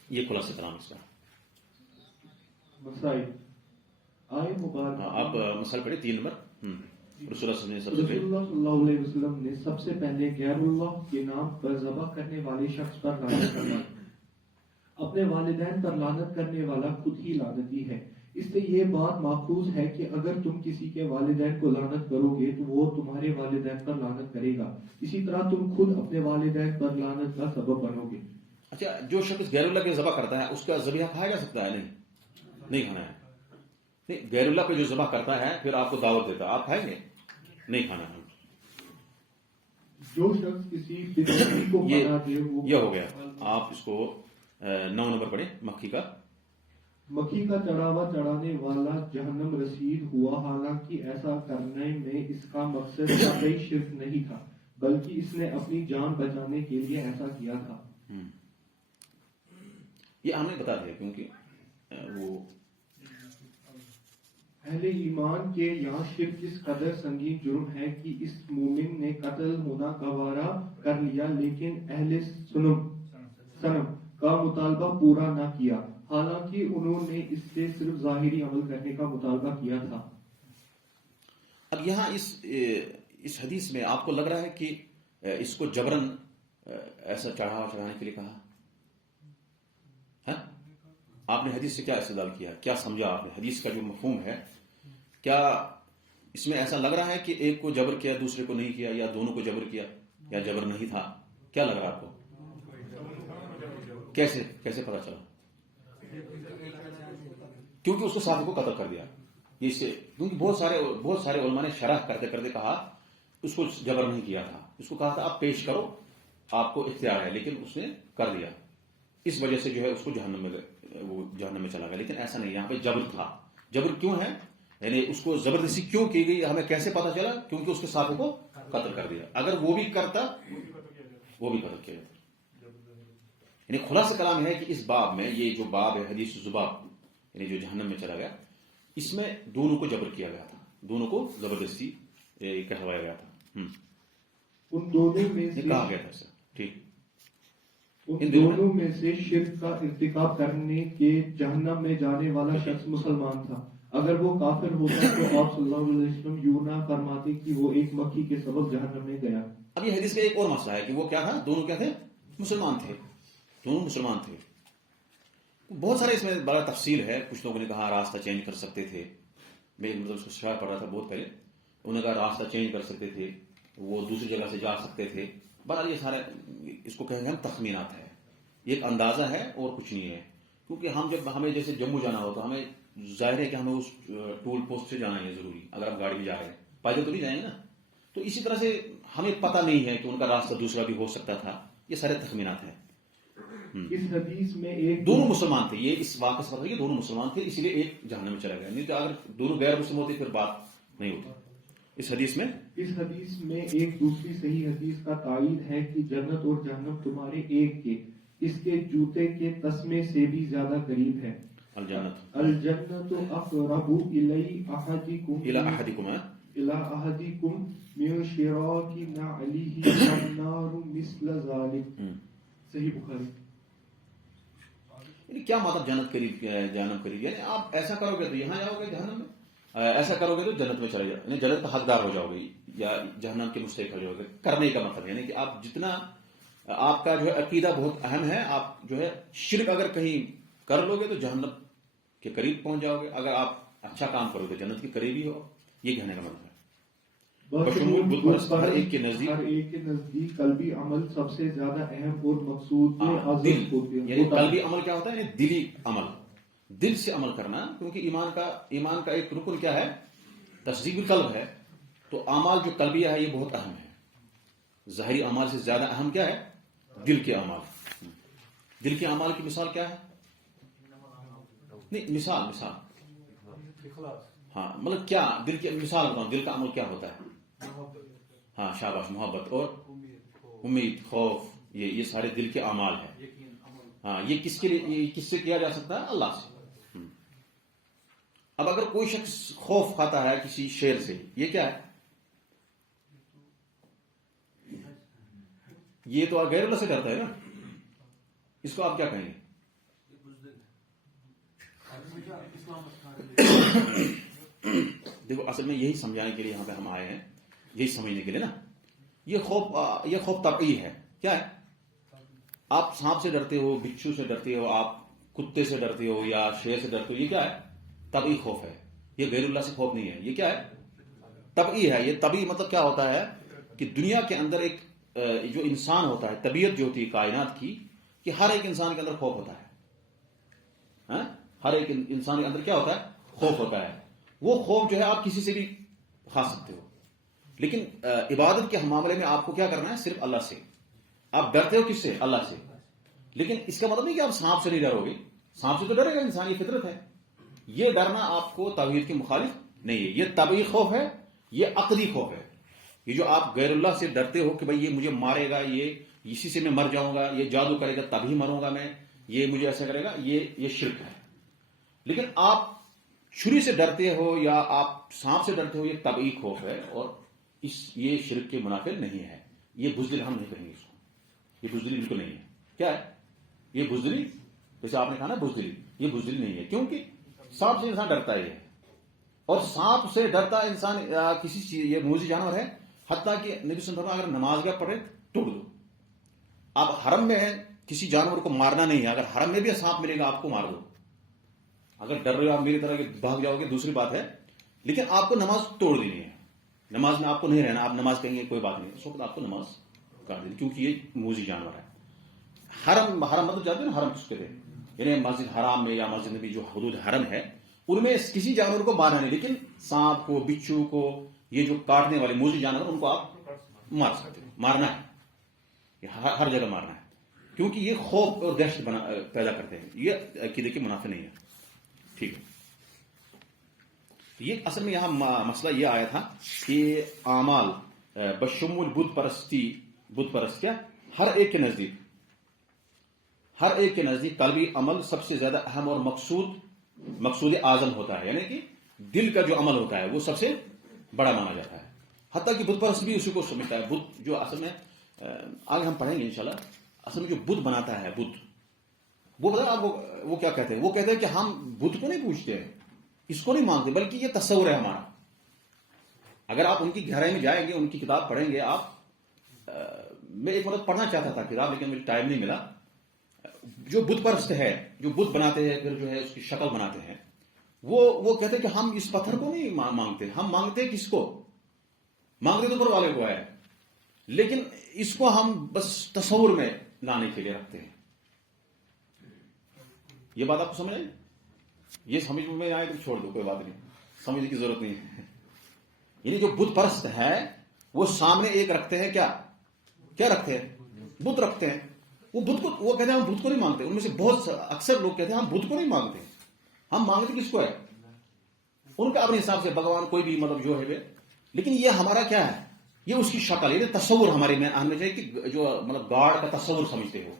یہ خلاصہ کلام اس کا. مسائل آئے مبارک. آپ مسئلہ پڑھیں 3 نمبر. رسول اللہ صلی اللہ علیہ وسلم نے سب سے پہلے غیر اللہ کے نام پر ذبح کرنے والے شخص پر لعنت کرنا. اپنے والدین پر لعنت کرنے والا خود ہی لعنتی ہے. اس سے یہ بات ماخوذ ہے کہ اگر تم کسی کے والدین کو لعنت کرو گے تو وہ تمہارے والدین پر لعنت کرے گا. اسی طرح تم خود اپنے والدین پر لعنت کا سبب بنو گے. اچھا، جو شخص غیر اللہ کے ذبح کرتا ہے اس کا ذبیحہ کھایا جا سکتا ہے؟ نہیں کھانا ہے. نہیں، غیر اللہ پہ جو ذبح کرتا ہے پھر آپ کو دعوت دیتا ہے، آپ کھائیں گے؟ نہیں کھانا ہے. جو شخص کسی فطری کو بنا دے یہ ہو گیا. آپ اس کو 9 نمبر پڑھیں. مکھی کا چڑھاوا چڑھانے والا جہنم رسید ہوا. حالانکہ ایسا کرنے میں اس کا مقصد واقعی شرک نہیں تھا بلکہ اس نے اپنی جان بچانے کے لیے ایسا کیا تھا. یہ ہم نے بتا دیا کیونکہ وہ اہل ایمان کے یہاں شرک اس قدر سنگین جرم ہے کہ اس مومن نے قتل ہونا گوارا کر لیا لیکن اہل صنم کا مطالبہ پورا نہ کیا، حالانکہ انہوں نے اس سے صرف ظاہری عمل کرنے کا مطالبہ کیا تھا. اب یہاں اس حدیث میں آپ کو لگ رہا ہے کہ اس کو جبرن ایسا چڑھانے کے لیے کہا ہے؟ آپ نے حدیث سے کیا استدلال کیا، کیا سمجھا آپ نے حدیث کا جو مفہوم ہے؟ کیا اس میں ایسا لگ رہا ہے کہ ایک کو جبر کیا دوسرے کو نہیں کیا، یا دونوں کو جبر کیا، یا جبر نہیں تھا؟ کیا لگ رہا ہے آپ کو؟ کیسے پتا چلا؟ کیونکہ اس کو صحابی کو قتل کر دیا. کیونکہ بہت سارے علماء نے شرح کرتے کرتے کہا اس کو جبر نہیں کیا تھا، اس کو کہا تھا آپ پیش کرو، آپ کو اختیار ہے، لیکن اس نے کر دیا، اس وجہ سے جو ہے اس کو جہنم میں چلا گیا. لیکن ایسا نہیں، یہاں پہ جبر تھا. جبر کیوں ہے، یعنی اس کو زبردستی کیوں کی گئی، ہمیں کیسے پتا چلا؟ کیونکہ اس کے ساتھی کو قتل کر دیا. اگر وہ بھی کرتا وہ بھی قتل کیا جاتا. یعنی خلاصہ کلام ہے کہ اس باب میں، یہ جو باب ہے حدیث الذباب، یعنی جو جہنم میں چلا گیا، اس میں دونوں کو جبر کیا گیا تھا، دونوں کو زبردستی کہوایا گیا تھا. ان دونوں میں سے کہا گیا تھا ٹھیک، ان دونوں میں سے شرک کا ارتکاب کرنے کے جہنم میں جانے والا شخص مسلمان تھا. اگر وہ کافر ہوتا تو آپ صلی اللہ علیہ وسلم یوں نہ فرماتے کہ وہ ایک مکھی کے سبب جہنم میں گیا. اب یہ حدیث کا ایک اور مسئلہ ہے کہ وہ کیا تھا، دونوں کیا تھے، مسلمان تھے، دونوں مسلمان تھے. بہت سارے اس میں بڑا تفصیل ہے. کچھ لوگوں نے کہا راستہ چینج کر سکتے تھے، میں مطلب اس کو شرح پڑھ رہا تھا بہت پہلے، انہوں نے کہا راستہ چینج کر سکتے تھے، وہ دوسری جگہ سے جا سکتے تھے. بہرحال یہ سارے اس کو کہیں گے ہم تخمینات ہے، یہ ایک اندازہ ہے اور کچھ نہیں ہے. کیونکہ ہمیں جیسے جموں جانا ہو تو ہمیں ظاہر ہے کہ ہمیں اس ٹول پوسٹ سے جانا ہے ضروری، اگر آپ گاڑی میں جا رہے ہیں، پیدل تو نہیں جائیں گے نا. تو اسی طرح سے ہمیں پتہ نہیں ہے کہ ان کا راستہ دوسرا بھی ہو سکتا تھا. یہ سارے تخمینات ہیں. اس حدیث میں ایک دونوں مسلمان تھے، یہ اس واقعے سے پتہ ہے کہ دونوں مسلمان تھے، اس لیے ایک جہنم میں چلا گیا. نہیں تو اگر دونوں غیر مسلم ہوتے پھر بات نہیں ہوتی. اس حدیث میں ایک دوسری صحیح حدیث کا تائید ہے کہ جنت اور جہنم تمہارے ایک کے اس کے جوتے کے تسمے سے بھی زیادہ قریب ہے. الجنت اقرب الی احدکم من شراک نعلیہ والنار مثل ذلک. صحیح بخاری. یعنی کیا مطلب جنت قریب، جہنم قریب؟ یعنی آپ ایسا کرو گے تو یہاں جاؤ گے جہنم میں، ایسا کرو گے تو جنت میں چلے جاؤ، یعنی جنت کا حقدار ہو جاؤ گے یا جہنم کے مستحق ہو جاؤ گے. کرنے کا مطلب یعنی کہ آپ جتنا آپ کا جو ہے عقیدہ بہت اہم ہے، آپ جو ہے شرک اگر کہیں کر لو گے تو جہنم کے قریب پہنچ جاؤ گے، اگر آپ اچھا کام کرو گے جنت کے قریب ہی ہو. یہ کہنے کا مطلب ہے. ہر ایک کے نزدیک قلبی عمل سب سے زیادہ اہم اور مقصود دل، یعنی قلبی عمل کیا ہوتا ہے، یعنی دلی عمل، دل سے عمل کرنا. کیونکہ ایمان کا ایک رکن کیا ہے، تصدیق القلب ہے. تو اعمال جو قلبیہ ہے یہ بہت اہم ہے. ظاہری اعمال سے زیادہ اہم کیا ہے، دل کے اعمال. دل کے اعمال کی مثال کیا ہے؟ نہیں، مثال ہاں، مطلب کیا دل کی مثال بتاؤں، دل کا عمل کیا ہوتا ہے؟ ہاں شاباش، محبت اور امید، خوف، یہ سارے دل کے اعمال ہیں. ہاں، یہ کس کے لیے، یہ کس سے کیا جا سکتا ہے؟ اللہ سے. اب اگر کوئی شخص خوف کھاتا ہے کسی شیر سے، یہ کیا ہے؟ یہ تو غیر اللہ سے ڈرتا ہے نا. اس کو آپ کیا کہیں گے؟ دیکھو اصل میں یہی سمجھانے کے لیے یہاں پہ ہم آئے ہیں، یہی سمجھنے کے لیے نا. یہ خوف طبعی ہے. کیا ہے؟ آپ سانپ سے ڈرتے ہو، بچھو سے ڈرتے ہو، آپ کتے سے ڈرتے ہو یا شیر سے ڈرتے ہو، یہ کیا ہے؟ طبعی خوف ہے. یہ غیر اللہ سے خوف نہیں ہے. یہ کیا ہے؟ طبعی ہے. یہ طبعی مطلب کیا ہوتا ہے کہ دنیا کے اندر ایک جو انسان ہوتا ہے، طبیعت جو ہوتی ہے کائنات کی، کہ ہر ایک انسان کے اندر خوف ہوتا ہے. ہر ایک انسان کے اندر کیا ہوتا ہے؟ خوف ہوتا ہے. وہ خوف جو ہے آپ کسی سے بھی کھا سکتے ہو، لیکن عبادت کے معاملے میں آپ کو کیا کرنا ہے؟ صرف اللہ سے. آپ ڈرتے ہو کس سے؟ اللہ سے. لیکن اس کا مطلب نہیں کہ آپ سانپ سے نہیں ڈرو گے. سانپ سے تو ڈرے گا انسان، یہ فطرت ہے. یہ ڈرنا آپ کو توحید کے مخالف نہیں ہے. یہ طبعی خوف ہے، یہ عقلی خوف ہے. یہ جو آپ غیر اللہ سے ڈرتے ہو کہ بھائی یہ مجھے مارے گا، یہ اسی سے میں مر جاؤں گا، یہ جادو کرے گا تبھی مروں گا میں، یہ مجھے ایسا کرے گا، یہ شرک ہے. لیکن آپ چھری سے ڈرتے ہو یا آپ سانپ سے ڈرتے ہو، یہ طبعی خوف ہے اور یہ شرک کے منافع نہیں ہے. یہ بزدل ہم نہیں کہیں گے اس کو. یہ بزدلی بالکل نہیں ہے. کیا ہے یہ بزدلی؟ جیسے آپ نے کہا نا بزدلی، یہ بزدلی نہیں ہے. کیونکہ سانپ سے انسان ڈرتا ہی ہے. اور سانپ سے ڈرتا انسان کسی چیز، یہ موذی جانور ہے، حتیٰ کہ نبی صلی اللہ علیہ وسلم اگر نماز گاہ پڑھے توڑ دو. آپ حرم میں ہیں، کسی جانور کو مارنا نہیں ہے، اگر حرم میں بھی سانپ ملے گا آپ کو مار دو. اگر ڈر رہے ہو آپ میری طرح بھاگ جاؤ گے دوسری بات ہے، لیکن آپ کو نماز توڑ دینی ہے. نماز میں آپ کو نہیں رہنا، آپ نماز کہیں گے کوئی بات نہیں، اس وقت آپ کو نماز کر دینی، کیونکہ یہ موذی جانور ہے. حرم مطلب جاتے ہیں نا، حرم کس کہتے ہیں، یعنی مسجد حرام میں یا مسجد نبی جو حدود حرم ہے ان میں کسی جانور کو مارنا نہیں، لیکن سانپ کو، بچھو کو، یہ جو کاٹنے والے موذی جانور ان کو آپ مار سکتے ہیں. مارنا ہے، یہ ہر جگہ مارنا ہے، کیونکہ یہ خوف اور دہشت پیدا کرتے ہیں. یہ عقیدے کے منافع نہیں ہے. ٹھیک ہے، یہ اصل میں یہاں مسئلہ یہ آیا تھا کہ اعمال بشمول بت پرست کیا ہر ایک کے نزدیک طلبی عمل سب سے زیادہ اہم اور مقصود اعظم ہوتا ہے، یعنی کہ دل کا جو عمل ہوتا ہے وہ سب سے بڑا مانا جاتا ہے. حتیٰ کہ بت پرست بھی اسی کو سمجھتا ہے. بت جو اصل میں آگے ہم پڑھیں گے انشاءاللہ، اصل میں جو بت بناتا ہے، بت وہ بتا آپ وہ کیا کہتے ہیں، وہ کہتے ہیں کہ ہم بت کو نہیں پوچھتے ہیں، اس کو نہیں مانگتے، بلکہ یہ تصور ہے ہمارا. اگر آپ ان کی گہرائی میں جائیں گے، ان کی کتاب پڑھیں گے آپ، میں ایک مدد پڑھنا چاہتا تھا کتاب لیکن مجھے ٹائم نہیں ملا. جو بت پرست ہے، جو بت بناتے ہیں پھر جو ہے اس کی شکل بناتے ہیں، وہ کہتے ہیں کہ ہم اس پتھر کو نہیں مانگتے، ہم مانگتے کس کو، مانگتے تو اوپر والے کو ہے، لیکن اس کو ہم بس تصور میں لانے کے لیے رکھتے ہیں. یہ بات آپ کو سمجھ آئی؟ یہ سمجھ میں آئے تو چھوڑ دو، کوئی بات نہیں، سمجھنے کی ضرورت نہیں ہے. یعنی جو بت پرست ہے وہ سامنے ایک رکھتے ہیں، کیا رکھتے ہیں، بت رکھتے ہیں. وہ بت کو، وہ کہتے ہیں ہم بت کو نہیں مانگتے. ان میں سے بہت اکثر لوگ کہتے ہیں ہم بت کو نہیں مانگتے، ہم مانگتے کس کو ہے، ان کا اپنے حساب سے بھگوان کوئی بھی مطلب جو ہے. لیکن یہ ہمارا کیا ہے، یہ اس کی شکل، یہ تصور ہمارے میں آنا چاہیے کہ جو مطلب گاڈ کا تصور سمجھتے ہو.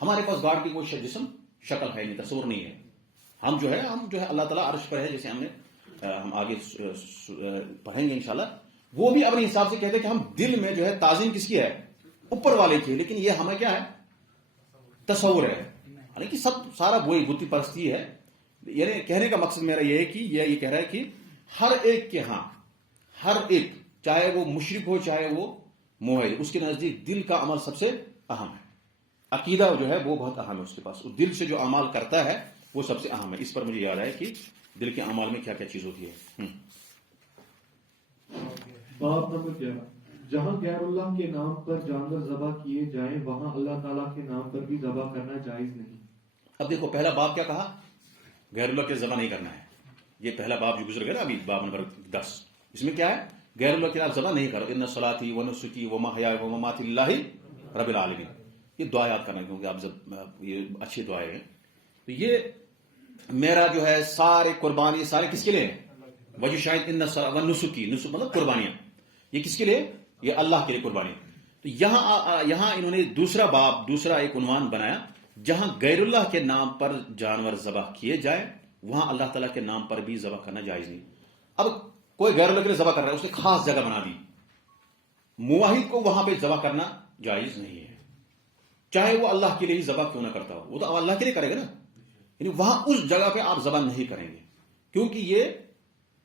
ہمارے پاس گاڈ کی کوئی جسم شکل ہے نہیں، تصور نہیں ہے. ہم جو ہے اللہ تعالیٰ عرش پر ہے، جیسے ہم آگے پڑھیں گے انشاءاللہ. وہ بھی اپنے حساب سے کہتے ہیں کہ ہم دل میں جو ہے تعظیم کس کی ہے، اوپر والے کی ہے، لیکن یہ ہمیں کیا ہے، تصور ہے. حالانکہ سب سارا وہی بت پرستی ہے. یعنی کہنے کا مقصد میرا یہ ہے کہ یہ کہہ رہا ہے کہ ہر ایک کے ہاں، ہر ایک، چاہے وہ مشرک ہو چاہے وہ موحد، اس کے نزدیک دل کا عمل سب سے اہم ہے. عقیدہ جو ہے وہ بہت اہم ہے اس کے پاس، دل سے جو اعمال کرتا ہے وہ سب سے اہم ہے. اس پر مجھے یاد ہے کہ دل کے اعمال میں کیا کیا چیز ہوتی ہے. باب نمبر 11، جہاں غیر اللہ کے نام پر جانور ذبح کیے جائیں وہاں اللہ تعالیٰ کے نام پر بھی ذبح کرنا جائز نہیں. اب دیکھو پہلا باب کیا کہا، غیر اللہ کے ذبح نہیں کرنا ہے. یہ پہلا باب جو گزر گیا نا ابھی، باب نمبر 10، اس میں کیا ہے، غیر اللہ کے آپ ذبح نہیں کرو. ان صلاتی و نسکی و محیائی و مماتی للہ رب العالمین. یہ دعا یاد کرنا، کیونکہ آپ یہ اچھی دعائیں ہیں. تو یہ میرا جو ہے سارے قربانی سارے کس کے لیے ہیں، وجہ شاہد ان نسکی، نسک مطلب قربانیاں، یہ کس کے لیے، یہ اللہ کے لیے قربانی. تو یہاں انہوں نے دوسرا ایک عنوان بنایا، جہاں غیر اللہ کے نام پر جانور ذبح کیے جائیں وہاں اللہ تعالیٰ کے نام پر بھی ذبح کرنا جائز نہیں. اب کوئی غیر اللہ کے لیے ذبح کر رہا ہے، اس نے خاص جگہ بنا دی، موحد کو وہاں پہ ذبح کرنا جائز نہیں ہے، چاہے وہ اللہ کے لیے ہی ذبح کیوں نہ کرتا ہو، وہ تو اللہ کے لیے کرے گا نا. یعنی وہاں اس جگہ پہ آپ ذبح نہیں کریں گے، کیونکہ یہ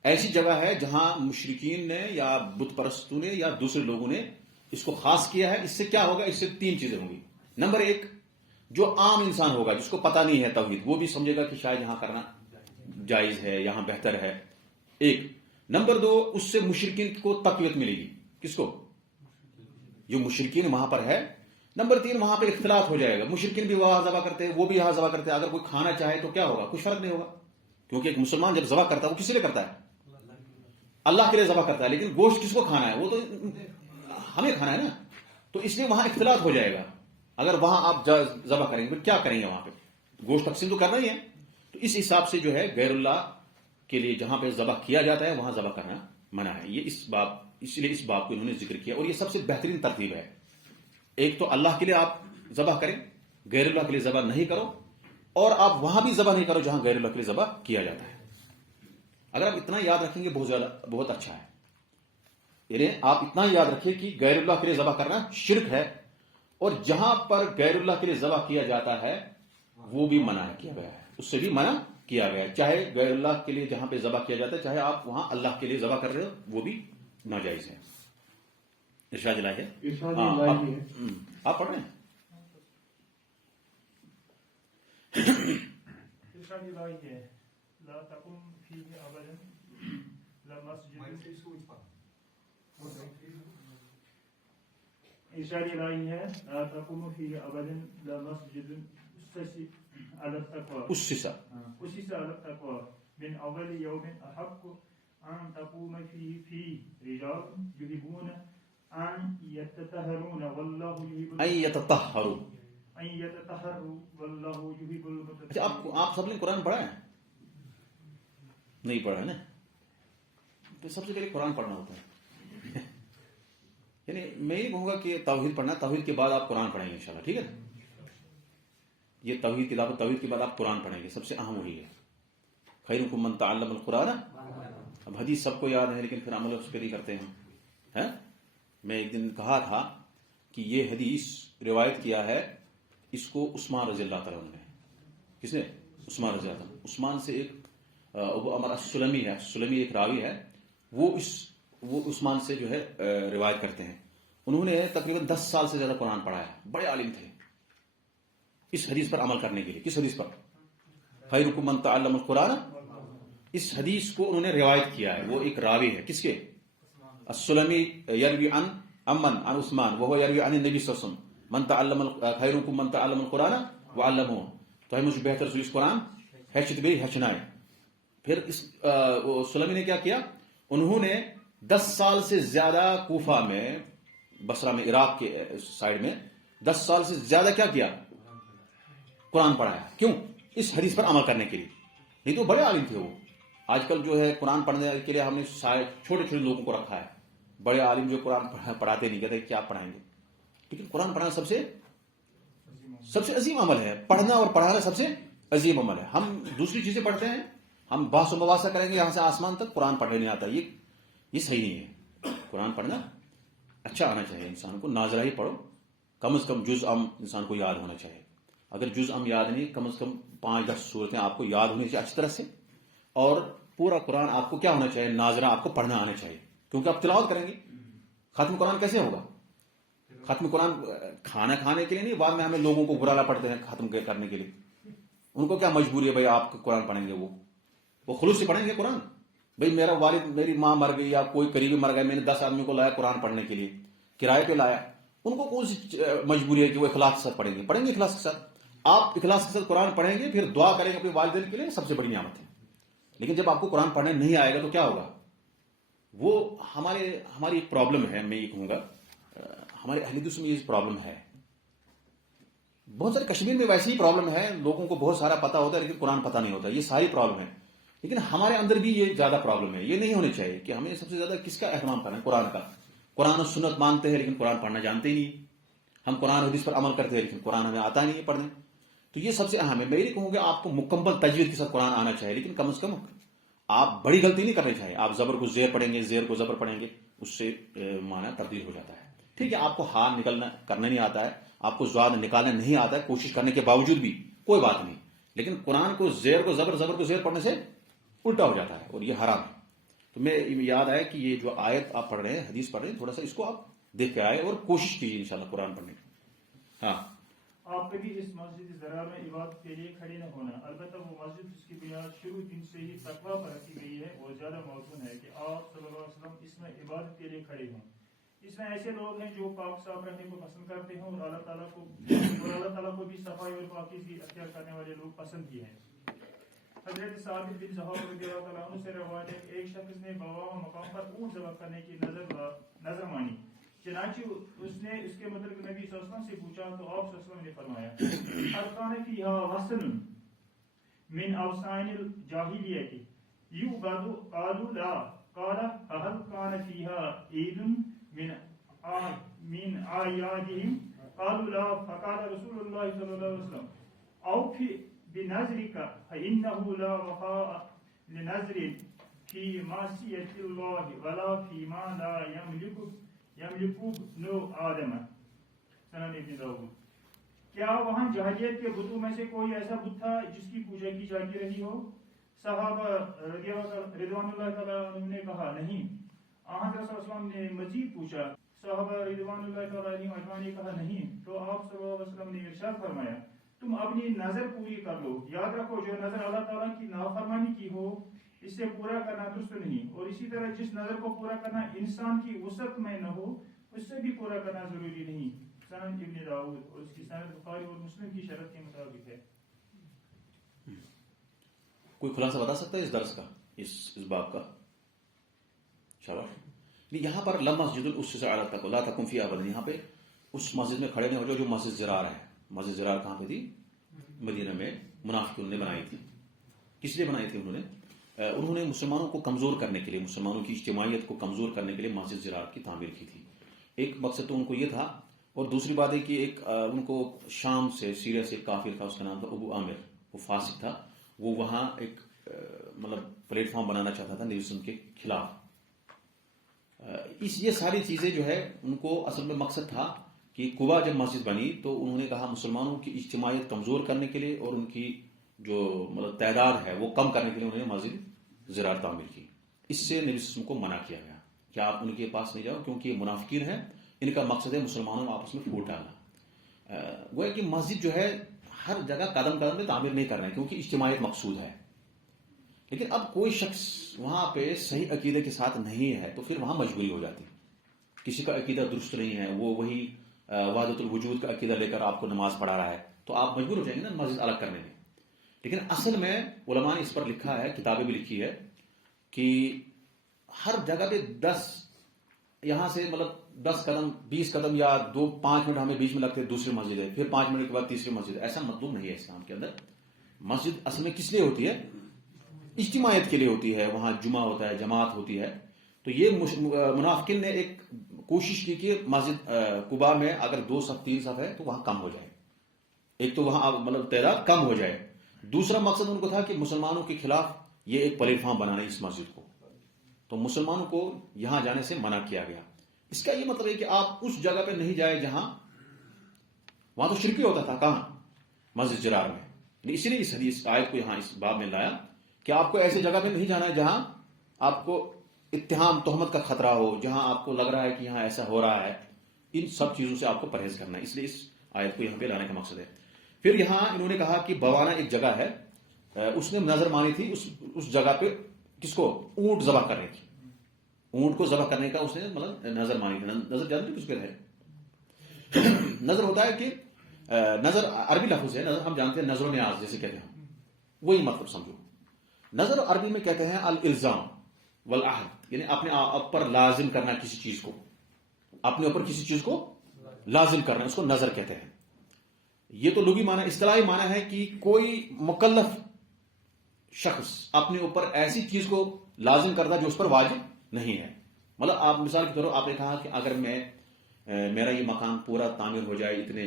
ایسی جگہ ہے جہاں مشرکین نے یا بت پرستوں نے یا دوسرے لوگوں نے اس کو خاص کیا ہے. اس سے کیا ہوگا، اس سے 3 چیزیں ہوں گی. نمبر 1، جو عام انسان ہوگا جس کو پتہ نہیں ہے توحید، وہ بھی سمجھے گا کہ شاید یہاں کرنا جائز ہے، یہاں بہتر ہے. 1 نمبر 2، اس سے مشرکین کو تقویت ملے گی. کس کو، جو مشرکین وہاں پر ہے. نمبر 3، وہاں پہ اختلاط ہو جائے گا، مشرکین بھی وہاں ذبح کرتے ہیں، وہ بھی یہاں ذبح کرتے ہیں. اگر کوئی کھانا چاہے تو کیا ہوگا، کچھ فرق نہیں ہوگا، کیونکہ ایک مسلمان جب ذبح کرتا ہے وہ کس لیے کرتا ہے، اللہ کے لیے ذبح کرتا ہے. لیکن گوشت کس کو کھانا ہے، وہ تو ہمیں کھانا ہے نا. تو اس لیے وہاں اختلاط ہو جائے گا. اگر وہاں آپ ذبح کریں گے کیا کریں گے، وہاں پہ گوشت تقسیم تو کرنا ہی ہے. تو اس حساب سے جو ہے غیر اللہ کے لیے جہاں پہ ذبح کیا جاتا ہے وہاں ذبح کرنا منع ہے. یہ اس لیے اس باب کو انہوں نے ذکر کیا، اور یہ سب سے بہترین ترتیب ہے. ایک تو اللہ کے لیے آپ ذبح کریں، غیر اللہ کے لیے ذبح نہیں کرو، اور آپ وہاں بھی ذبح نہیں کرو جہاں غیر اللہ کے لیے ذبح کیا جاتا ہے. اگر آپ اتنا یاد رکھیں گے بہت اچھا ہے. یعنی آپ اتنا یاد رکھیں کہ غیر اللہ کے لیے ذبح کرنا شرک ہے، اور جہاں پر غیر اللہ کے لیے ذبح کیا جاتا ہے وہ بھی منع کیا گیا ہے، اس سے بھی منع کیا گیا ہے. چاہے غیر اللہ کے لیے جہاں پہ ذبح کیا جاتا ہے، چاہے آپ وہاں اللہ کے لیے ذبح کر رہے ہو، وہ بھی ناجائز ہے. ارشاد الہی ہے. ارشاد الہی ہے. آپ پڑھ رہے ہیں؟ ارشاد الہی ہے لا تقم فیہ ابدا لمسجد. ارشاد الہی ہے لا تقم فیہ ابدا لمسجد على التقوى اسس على التقوى من اول يوم احق ان تقوم فيه رجال يحبون ان يتطهرون والله يحب ان يتطهروا. ان يتطهروا والله يحب المتطهرين. اچھا، آپ سب نے قرآن پڑھا ہے؟ نہیں پڑھا ہے نا؟ تو سب سے پہلے قرآن پڑھنا ہوتا ہے. یعنی میں یہ کہوں گا کہ توحید پڑھنا، توحید کے بعد آپ قرآن پڑھیں گے انشاءاللہ. ٹھیک ہے، یہ توحید کتاب، توحید کے بعد آپ قرآن پڑھیں گے. سب سے اہم وہی ہے. خیرکم من تعلم القرآن. اب حدیث سب کو یاد ہے لیکن پھر عمل اس پہ نہیں کرتے ہیں. میں ایک دن کہا تھا کہ یہ حدیث روایت کیا ہے اس کو عثمان رضی اللہ تعالیٰ نے. کس نے؟ عثمان رضی اللہ تعالیٰ. عثمان سے ایک ابو عمر السلمی ہے، سلمی ایک راوی ہے، وہ عثمان سے جو ہے روایت کرتے ہیں. انہوں نے تقریباً 10 سال سے زیادہ قرآن پڑھا ہے، بڑے عالم تھے. اس حدیث پر عمل کرنے کے لیے. کس حدیث پر؟ خیرکم من تعلم القرآن. اس حدیث کو انہوں نے روایت کیا ہے. وہ ایک راوی ہے. کس کے؟ السلمی یروی عن امن عن عثمان وهو یروی عن النبی صلی اللہ علیہ وسلم من تعلم خیرکم من تعلم القرآن وعلمه. تو مجھ بہتر سے اس قرآن ہیچت بھی ہچنائے. پھر اس سلمی نے کیا کیا؟ انہوں نے 10 سال سے زیادہ کوفہ میں، بصرہ میں، عراق کے سائڈ میں 10 سال سے زیادہ کیا کیا؟ قرآن پڑھایا. کیوں؟ اس حدیث پر عمل کرنے کے لیے. نہیں تو بڑے عالم تھے وہ. آج کل جو ہے قرآن پڑھنے کے لیے ہم نے چھوٹے چھوٹے لوگوں کو رکھا ہے. بڑے عالم جو قرآن پڑھاتے نہیں، کہتے کیا پڑھائیں گے. لیکن قرآن پڑھنا سب سے عظیم عمل ہے. پڑھنا اور پڑھانا سب سے عظیم عمل ہے. ہم دوسری چیزیں پڑھتے ہیں، ہم بحث و مباحثہ کریں گے یہاں سے آسمان تک، قرآن پڑھنے نہیں آتا. یہ صحیح نہیں ہے. قرآن پڑھنا اچھا آنا چاہیے. انسان کو ناظرہ ہی پڑھو، کم از کم جز ام انسان کو یاد ہونا چاہیے. اگر جز ام یاد نہیں، کم از کم 5-10 صورتیں آپ کو یاد ہونی چاہیے اچھی طرح سے. اور پورا قرآن آپ کو کیا ہونا چاہیے؟ ناظرہ آپ کو پڑھنا آنا چاہیے. کیونکہ آپ تلاوت کریں گے. ختم قرآن کیسے ہوگا؟ ختم قرآن کھانا کھانے کے لیے نہیں، بعد میں ہمیں لوگوں کو برالا پڑتے ہیں ختم کرنے کے لیے. ان کو کیا مجبوری ہے بھائی آپ قرآن پڑھیں گے؟ وہ خلوص سے پڑھیں گے قرآن. بھائی میرا والد، میری ماں مر گئی یا کوئی قریبی مر گیا، میں نے 10 آدمیوں کو لایا قرآن پڑھنے کے لیے، کرائے پہ لایا. ان کو کون سی مجبوری ہے کہ وہ اخلاص کے ساتھ پڑھیں گے؟ پڑھیں گے اخلاص کے ساتھ. آپ اخلاص کے ساتھ قرآن پڑھیں گے، پھر دعا کریں گے اپنے والدین کے لیے، سب سے بڑی نعمت ہے. لیکن جب آپ کو قرآن پڑھنے نہیں آئے گا تو کیا ہوگا؟ وہ ہماری ایک پرابلم ہے. میں یہ کہوں گا ہمارے اہل حدیث میں یہ پرابلم ہے. بہت سارے کشمیر میں ویسی ہی پرابلم ہے. لوگوں کو بہت سارا پتا ہوتا ہے لیکن قرآن پتا نہیں ہوتا. یہ ساری پرابلم ہے. لیکن ہمارے اندر بھی یہ زیادہ پرابلم ہے. یہ نہیں ہونے چاہیے کہ ہمیں سب سے زیادہ کس کا اہتمام کرنا ہے؟ قرآن کا. قرآن و سنت مانتے ہیں لیکن قرآن پڑھنا جانتے ہی نہیں. ہم قرآن حدیث پر عمل کرتے ہیں لیکن قرآن ہمیں آتا نہیں ہے پڑھنے. تو یہ سب سے اہم ہے. میں یہ کہوں گا آپ کو مکمل تجوید کے ساتھ قرآن آنا چاہیے، لیکن کم از کم آپ بڑی غلطی نہیں کرنی چاہیے. آپ زبر کو زیر پڑھیں گے، زیر کو زبر پڑھیں گے، اس سے معنی تبدیل ہو جاتا ہے. ٹھیک ہے، آپ کو ہار نکلنا کرنا نہیں آتا ہے، آپ کو زواد نکالنا نہیں آتا ہے، کوشش کرنے کے باوجود بھی کوئی بات نہیں. لیکن قرآن کو زیر کو زبر، زبر کو زیر پڑھنے سے الٹا ہو جاتا ہے اور یہ حرام ہے. تو میں یاد آیا کہ یہ جو آیت آپ پڑھ رہے ہیں، حدیث پڑھ رہے ہیں، تھوڑا سا اس کو آپ دیکھ کے آئے اور کوشش کیجیے انشاءاللہ قرآن پڑھنے کی. ہاں، آپ کبھی اس مسجد ذرا میں عبادت کے لیے کھڑے نہ ہونا. البتہ وہ مسجد جس کی بنیاد شروع دن سے ہی تقویٰ پر رکھی گئی ہے وہ زیادہ موزون ہے کہ آپ صلی اللہ علیہ وسلم اس میں عبادت کے لیے کھڑے ہوں. اس میں ایسے لوگ ہیں جو پاک صاف رہنے کو پسند کرتے ہیں اور اللہ تعالیٰ کو بھی صفائی اور پاکیزگی اختیار کرنے والے لوگ پسند ہی ہیں. حضرت ثابت بن ضحاک رضی اللہ تعالیٰ عنہ سے روایت ہے کہ ایک شخص نے بوابہ مقام پر اونٹ ذبح کرنے کی نظر مانی. چنانچہ اس نے اس کے متعلق نبی صلی اللہ علیہ وسلم سے پوچھا تو آپ صلی اللہ علیہ وسلم نے فرمایا ارکان فیہا وسن من اوسان الجاہلیت یعبد قالوا لا قال اهل کان فیہا عید من اعیادہم قالوا لا فقال رسول اللہ صلی اللہ علیہ وسلم اوفی بنظرک فانہ لا وفاء لنظر فی معصیت اللہ ولا فی ما لا یملک نو آدم. سنن ابن داؤد. کیا وہاں جاہلیت کے بتوں میں سے کوئی ایسا بت تھا جس کی پوجا کی جاتی رہی ہو؟ صحابہ رضوان اللہ تعالیٰ عنہ نے کہا نہیں۔ حضرت صلی اللہ علیہ وسلم نے مزید پوچھا، صحابہ رضوان اللہ تعالیٰ عنہ اجمعین نے کہا نہیں، تو آپ صلی اللہ علیہ وسلم نے ارشاد فرمایا تم اپنی نظر پوری کر لو، یاد رکھو جو نظر اللہ تعالیٰ کی نافرمانی کی ہو اس سے پورا کرنا درست نہیں، اور اسی طرح جس نظر کو پورا کرنا انسان کی وسعت میں نہ ہو اس سے بھی پورا کرنا ضروری نہیں۔ سند ابن داؤد، اور اس کی سند بخاری اور مسلم کی شرط کے مطابق ہے۔ کوئی خلاصہ بتا سکتا ہے اس درس کا، اس باب کا؟ شاباش۔ یہاں پر لم مسجد الاسس علی التقوی لا تقم فیہا ابدا، یہاں پہ اس مسجد میں کھڑے نہیں ہو جاؤ جو مسجد زرار ہے۔ مسجد زرار کہاں پہ تھی؟ مدینہ میں منافقوں نے بنائی تھی۔ کس لیے بنائی تھی انہوں نے مسلمانوں کو کمزور کرنے کے لیے، مسلمانوں کی اجتماعیت کو کمزور کرنے کے لیے مسجد زرار کی تعمیر کی تھی۔ ایک مقصد تو ان کو یہ تھا، اور دوسری بات ہے کہ ایک ان کو شام سے، سیریا سے ایک کافر تھا، اس کا نام تھا ابو عامر، وہ فاسق تھا، وہ وہاں ایک مطلب پلیٹ فارم بنانا چاہتا تھا نبی وسلم کے خلاف۔ یہ ساری چیزیں جو ہے ان کو اصل میں مقصد تھا کہ قبا جب مسجد بنی تو انہوں نے کہا مسلمانوں کی اجتماعیت کمزور کرنے کے لیے اور ان کی جو مطلب تعداد ہے وہ کم کرنے کے لیے انہوں نے مسجد زرار تعمیر کی۔ اس سے نبی وسلم کو منع کیا گیا کہ آپ ان کے پاس نہیں جاؤ، کیونکہ یہ منافقین ہیں، ان کا مقصد ہے مسلمانوں میں آپس میں پھوٹ ڈالنا۔ وہ ہے کہ مسجد جو ہے ہر جگہ قدم قدم پہ تعمیر نہیں کرنا ہے، کیونکہ اجتماعیت مقصود ہے۔ لیکن اب کوئی شخص وہاں پہ صحیح عقیدے کے ساتھ نہیں ہے تو پھر وہاں مجبوری ہو جاتی، کسی کا عقیدہ درست نہیں ہے، وہ وہی وحدت الوجود کا عقیدہ لے کر آپ کو نماز پڑھا رہا ہے، تو آپ مجبور ہو جائیں گے نا مسجد الگ کرنے میں۔ لیکن اصل میں علماء نے اس پر لکھا ہے، کتابیں بھی لکھی ہے کہ ہر جگہ پہ 10 یہاں سے مطلب 10 قدم 20 قدم یا 5 منٹ ہمیں بیچ میں لگتے دوسری مسجد ہے، پھر 5 منٹ کے بعد تیسری مسجد ہے، ایسا مطلوب نہیں ہے اسلام کے اندر۔ مسجد اصل میں کس لیے ہوتی ہے؟ اجتماعیت کے لیے ہوتی ہے، وہاں جمعہ ہوتا ہے، جماعت ہوتی ہے۔ تو یہ منافقین نے ایک کوشش کی کہ مسجد قباء میں اگر 2 صف 3 صف ہے تو وہاں کم ہو جائے، ایک تو وہاں مطلب تعداد کم ہو جائے، دوسرا مقصد ان کو تھا کہ مسلمانوں کے خلاف یہ ایک پلیٹ فارم بنانا اس مسجد کو، تو مسلمانوں کو یہاں جانے سے منع کیا گیا۔ اس کا یہ مطلب ہے کہ آپ اس جگہ پہ نہیں جائے جہاں وہاں تو شرکی ہوتا تھا، کہاں؟ مسجد زرار میں۔ اسی لیے اس حدیث آیت کو یہاں اس باب میں لایا کہ آپ کو ایسی جگہ پہ نہیں جانا ہے جہاں آپ کو اتہام تہمت کا خطرہ ہو، جہاں آپ کو لگ رہا ہے کہ یہاں ایسا ہو رہا ہے، ان سب چیزوں سے آپ کو پرہیز کرنا ہے۔ اس لیے اس آیت کو یہاں پہ لانے کا مقصد ہے۔ پھر یہاں انہوں نے کہا کہ بوانا ایک جگہ ہے، اس نے نظر مانی تھی اس جگہ پہ کس کو؟ اونٹ ذبح کرنے کی، اونٹ کو ذبح کرنے کا اس نے مطلب نظر مانی تھی۔ نظر جانتے کس پہ ہے؟ نظر ہوتا ہے کہ نظر عربی لفظ ہے، نظر ہم جانتے ہیں نظر و نیاز جیسے کہتے ہیں، وہی مطلب سمجھو۔ نظر عربی میں کہتے ہیں الالزام والعہد، یعنی اپنے آپ پر لازم کرنا کسی چیز کو، اپنے اوپر کسی چیز کو لازم کرنا، اس کو نظر کہتے ہیں۔ یہ تو لغوی معنی، اصطلاحی معنی ہے کہ کوئی مکلف شخص اپنے اوپر ایسی چیز کو لازم کرتا جو اس پر واجب نہیں ہے۔ مطلب آپ مثال کے طور پر آپ نے کہا کہ اگر میرا یہ مکان پورا تعمیر ہو جائے اتنے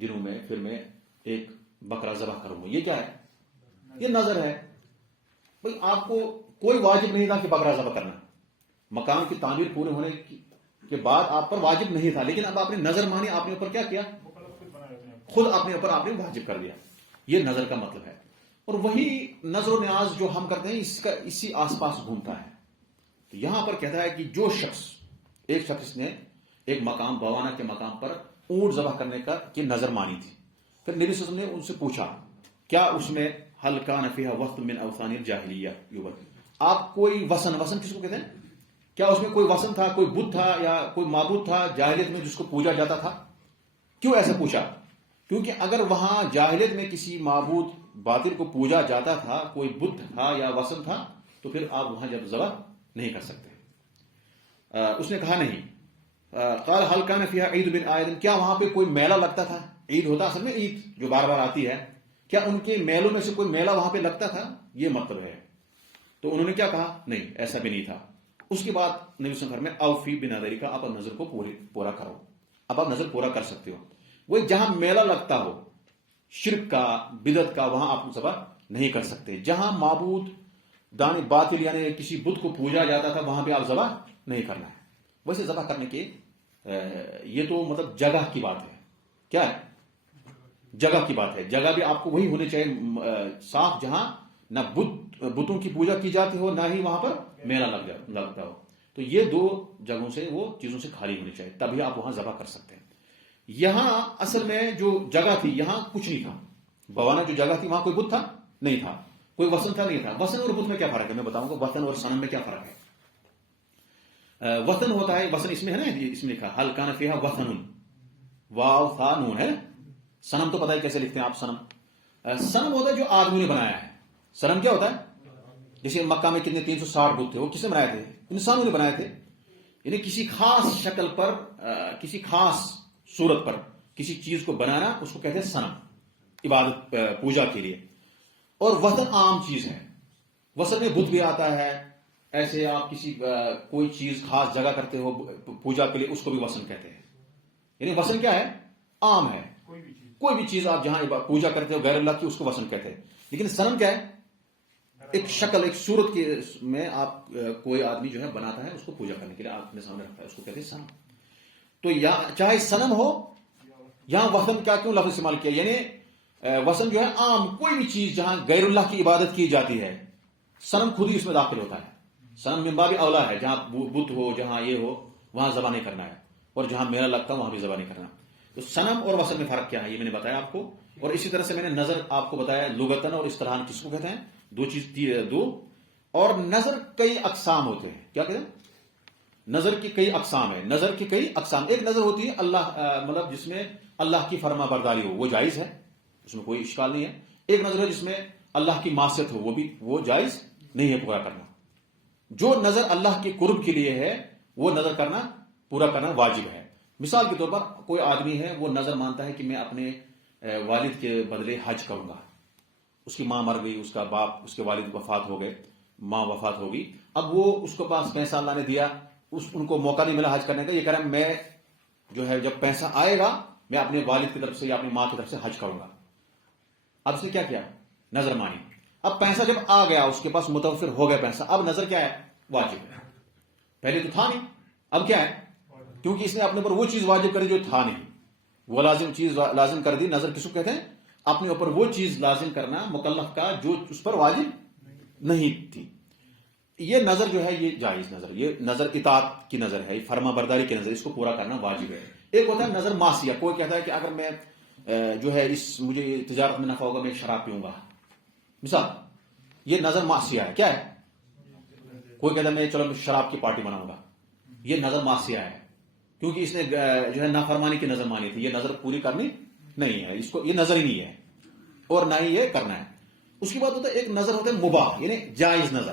دنوں میں، پھر میں ایک بکرا ذبح کروں گا، یہ کیا ہے؟ یہ نظر ہے۔ بھائی آپ کو کوئی واجب نہیں تھا کہ بکرا ذبح کرنا، مکان کی تعمیر پورے ہونے کے بعد آپ پر واجب نہیں تھا، لیکن اب آپ نے نظر مانی، آپ نے اوپر کیا کیا؟ خود اپنے اوپر آپ نے واجب کر دیا۔ یہ نظر کا مطلب ہے۔ اور وہی نظر و نیاز جو ہم کرتے ہیں اس کا اسی آس پاس گھومتا ہے۔ تو یہاں پر کہتا ہے کہ جو شخص، ایک شخص نے ایک مقام بوانا کے مقام پر اونٹ ذبح کرنے کی نظر مانی تھی۔ پھر نبی صلی اللہ علیہ وسلم نے ان سے پوچھا کیا اس میں حل کان فیہا وقت من اوثان الجاہلیہ یعبد، آپ کوئی وثن کس کو کہتے ہیں؟ کیا اس میں کوئی وثن تھا، کوئی بت تھا یا کوئی معبود تھا جاہلیت میں جس کو پوجا جاتا تھا؟ کیوں ایسا پوچھا؟ کیونکہ اگر وہاں جاہلیت میں کسی معبود باطل کو پوجا جاتا تھا، کوئی بت تھا یا وثن تھا، تو پھر آپ وہاں جب ذبح نہیں کر سکتے۔ اس نے کہا نہیں۔ قال هل كان فيها عيد بن عائد، کیا وہاں پہ کوئی میلہ لگتا تھا؟ عید ہوتا اصل میں عید جو بار بار آتی ہے، کیا ان کے میلوں میں سے کوئی میلہ وہاں پہ لگتا تھا؟ یہ مطلب ہے۔ تو انہوں نے کیا کہا؟ نہیں، ایسا بھی نہیں تھا۔ اس کے بعد نبی صلی اللہ علیہ وسلم میں اوفی بنظری کا، آپ نظر کو پورا کرو، اب آپ نظر پورا کر سکتے ہو۔ وہ جہاں میلہ لگتا ہو شرک کا، بدعت کا، وہاں آپ ذبح نہیں کر سکتے۔ جہاں معبود دان باطل یعنی کسی بت کو پوجا جاتا تھا وہاں پہ آپ ذبح نہیں کرنا ہے۔ ویسے ذبح کرنے کے یہ تو مطلب جگہ کی بات ہے، کیا ہے؟ جگہ کی بات ہے. جگہ بھی آپ کو وہی ہونی چاہیے صاف جہاں نہ بتوں کی پوجا کی جاتی ہو نہ ہی وہاں پر میلہ لگتا ہو. تو یہ دو جگہوں سے وہ چیزوں سے خالی ہونی چاہیے, تبھی آپ وہاں ذبح کر سکتے ہیں. یہاں اصل میں جو جگہ تھی یہاں کچھ نہیں تھا. بوانا جو جگہ تھی وہاں کوئی بت تھا نہیں تھا, کوئی وثن تھا نہیں تھا. وثن اور بت میں کیا فرق ہے میں بتاؤں گا. وثن اور صنم میں کیا فرق ہے. وطن ہوتا ہے, وثن اس میں ہے نا, اس میں لکھا حل کان فیہا وثن, واو تھا نون ہے. صنم تو پتہ ہے کیسے لکھتے ہیں آپ صنم. صنم ہوتا ہے جو آدمی نے بنایا ہے. صنم کیا ہوتا ہے, جیسے مکہ میں کتنے 360 بت تھے, وہ کس نے بنائے تھے, انسانوں نے بنائے تھے. یعنی کسی خاص شکل پر, کسی خاص صورت پر کسی چیز کو بنانا, اس کو کہتے ہیں صنم, عبادت پوجا کے لیے. اور وثن عام چیز ہے. وثن میں بت بھی آتا ہے. ایسے آپ کسی کوئی چیز خاص جگہ کرتے ہو پوجا کے لیے, اس کو بھی وثن کہتے ہیں. یعنی وثن کیا ہے, عام ہے. کوئی بھی چیز آپ جہاں پوجا کرتے ہو غیر اللہ کی, اس کو وثن کہتے ہیں. لیکن صنم کیا ہے, ایک شکل, ایک صورت کے میں آپ کوئی آدمی جو ہے بناتا ہے, اس کو پوجا کرنے کے لیے آپ نے سامنے رکھتا ہے, اس کو کہتے ہیں صنم. تو چاہے صنم ہو, یہاں وثن کا کیوں لفظ استعمال کیا, یعنی وثن جو ہے عام کوئی بھی چیز جہاں غیر اللہ کی عبادت کی جاتی ہے. صنم خود ہی اس میں داخل ہوتا ہے. صنم من باب اولا ہے, جہاں بت ہو, جہاں یہ ہو, وہاں ذبح نہیں کرنا ہے, اور جہاں میلہ لگتا ہے وہاں بھی ذبح نہیں کرنا. تو صنم اور وثن میں فرق کیا ہے یہ میں نے بتایا آپ کو. اور اسی طرح سے میں نے نظر آپ کو بتایا, لغتن اور اصطلاحاً کس کو کہتے ہیں, دو چیز دو. اور نظر کئی اقسام ہوتے ہیں. کیا کہتے ہیں, نظر کی کئی اقسام ہے. نظر کی کئی اقسام, ایک نظر ہوتی ہے اللہ مطلب جس میں اللہ کی فرما برداری ہو, وہ جائز ہے, اس میں کوئی اشکال نہیں ہے. ایک نظر ہے جس میں اللہ کی معصیت ہو, وہ جائز نہیں ہے پورا کرنا. جو نظر اللہ کے قرب کے لیے ہے وہ نظر کرنا پورا کرنا واجب ہے. مثال کے طور پر کوئی آدمی ہے, وہ نظر مانتا ہے کہ میں اپنے والد کے بدلے حج کروں گا. اس کی ماں مر گئی, اس کا باپ, اس کے والد وفات ہو گئے, ماں وفات ہوگی. اب وہ اس کو پاس پیسہ اللہ نے دیا, ان کو موقع نہیں ملا حج کرنے کا. یہ کہہ رہا ہے میں جو ہے جب پیسہ آئے گا میں اپنے والد کی طرف سے یا اپنی ماں کی طرف سے حج کروں گا. اب اس نے کیا کیا, نظر مانی. اب پیسہ جب آ گیا, اس کے پاس متوفر ہو گیا پیسہ, اب نظر کیا ہے, واجب ہے. پہلے تو تھا نہیں, اب کیا ہے, کیونکہ اس نے اپنے اوپر وہ چیز واجب کری جو تھا نہیں, وہ لازم چیز لازم کر دی. نظر کس کو کہتے ہیں, اپنے اوپر وہ چیز لازم کرنا مکلف کا جو اس پر واجب نہیں تھی. یہ نظر جو ہے یہ جائز نظر, یہ نظر اطاعت کی نظر ہے, فرما برداری کی نظر, اس کو پورا کرنا واجب ہے. ایک ہوتا ہے نظر معصیہ. کوئی کہتا ہے کہ اگر میں جو ہے مجھے تجارت میں نفع ہوگا میں شراب پیوں گا, مثال, یہ نظر معصیہ ہے. کیا ہے, کوئی کہتا ہے میں چلو شراب کی پارٹی بناؤں گا, یہ نظر معصیہ ہے, کیونکہ اس نے جو ہے نافرمانی کی نظر مانی تھی. یہ نظر پوری کرنی نہیں ہے, اس کو یہ نظر ہی نہیں ہے اور نہ ہی یہ کرنا ہے. اس کے بعد ہوتا ہے ایک نظر ہوتا ہے مباح, یعنی جائز نظر.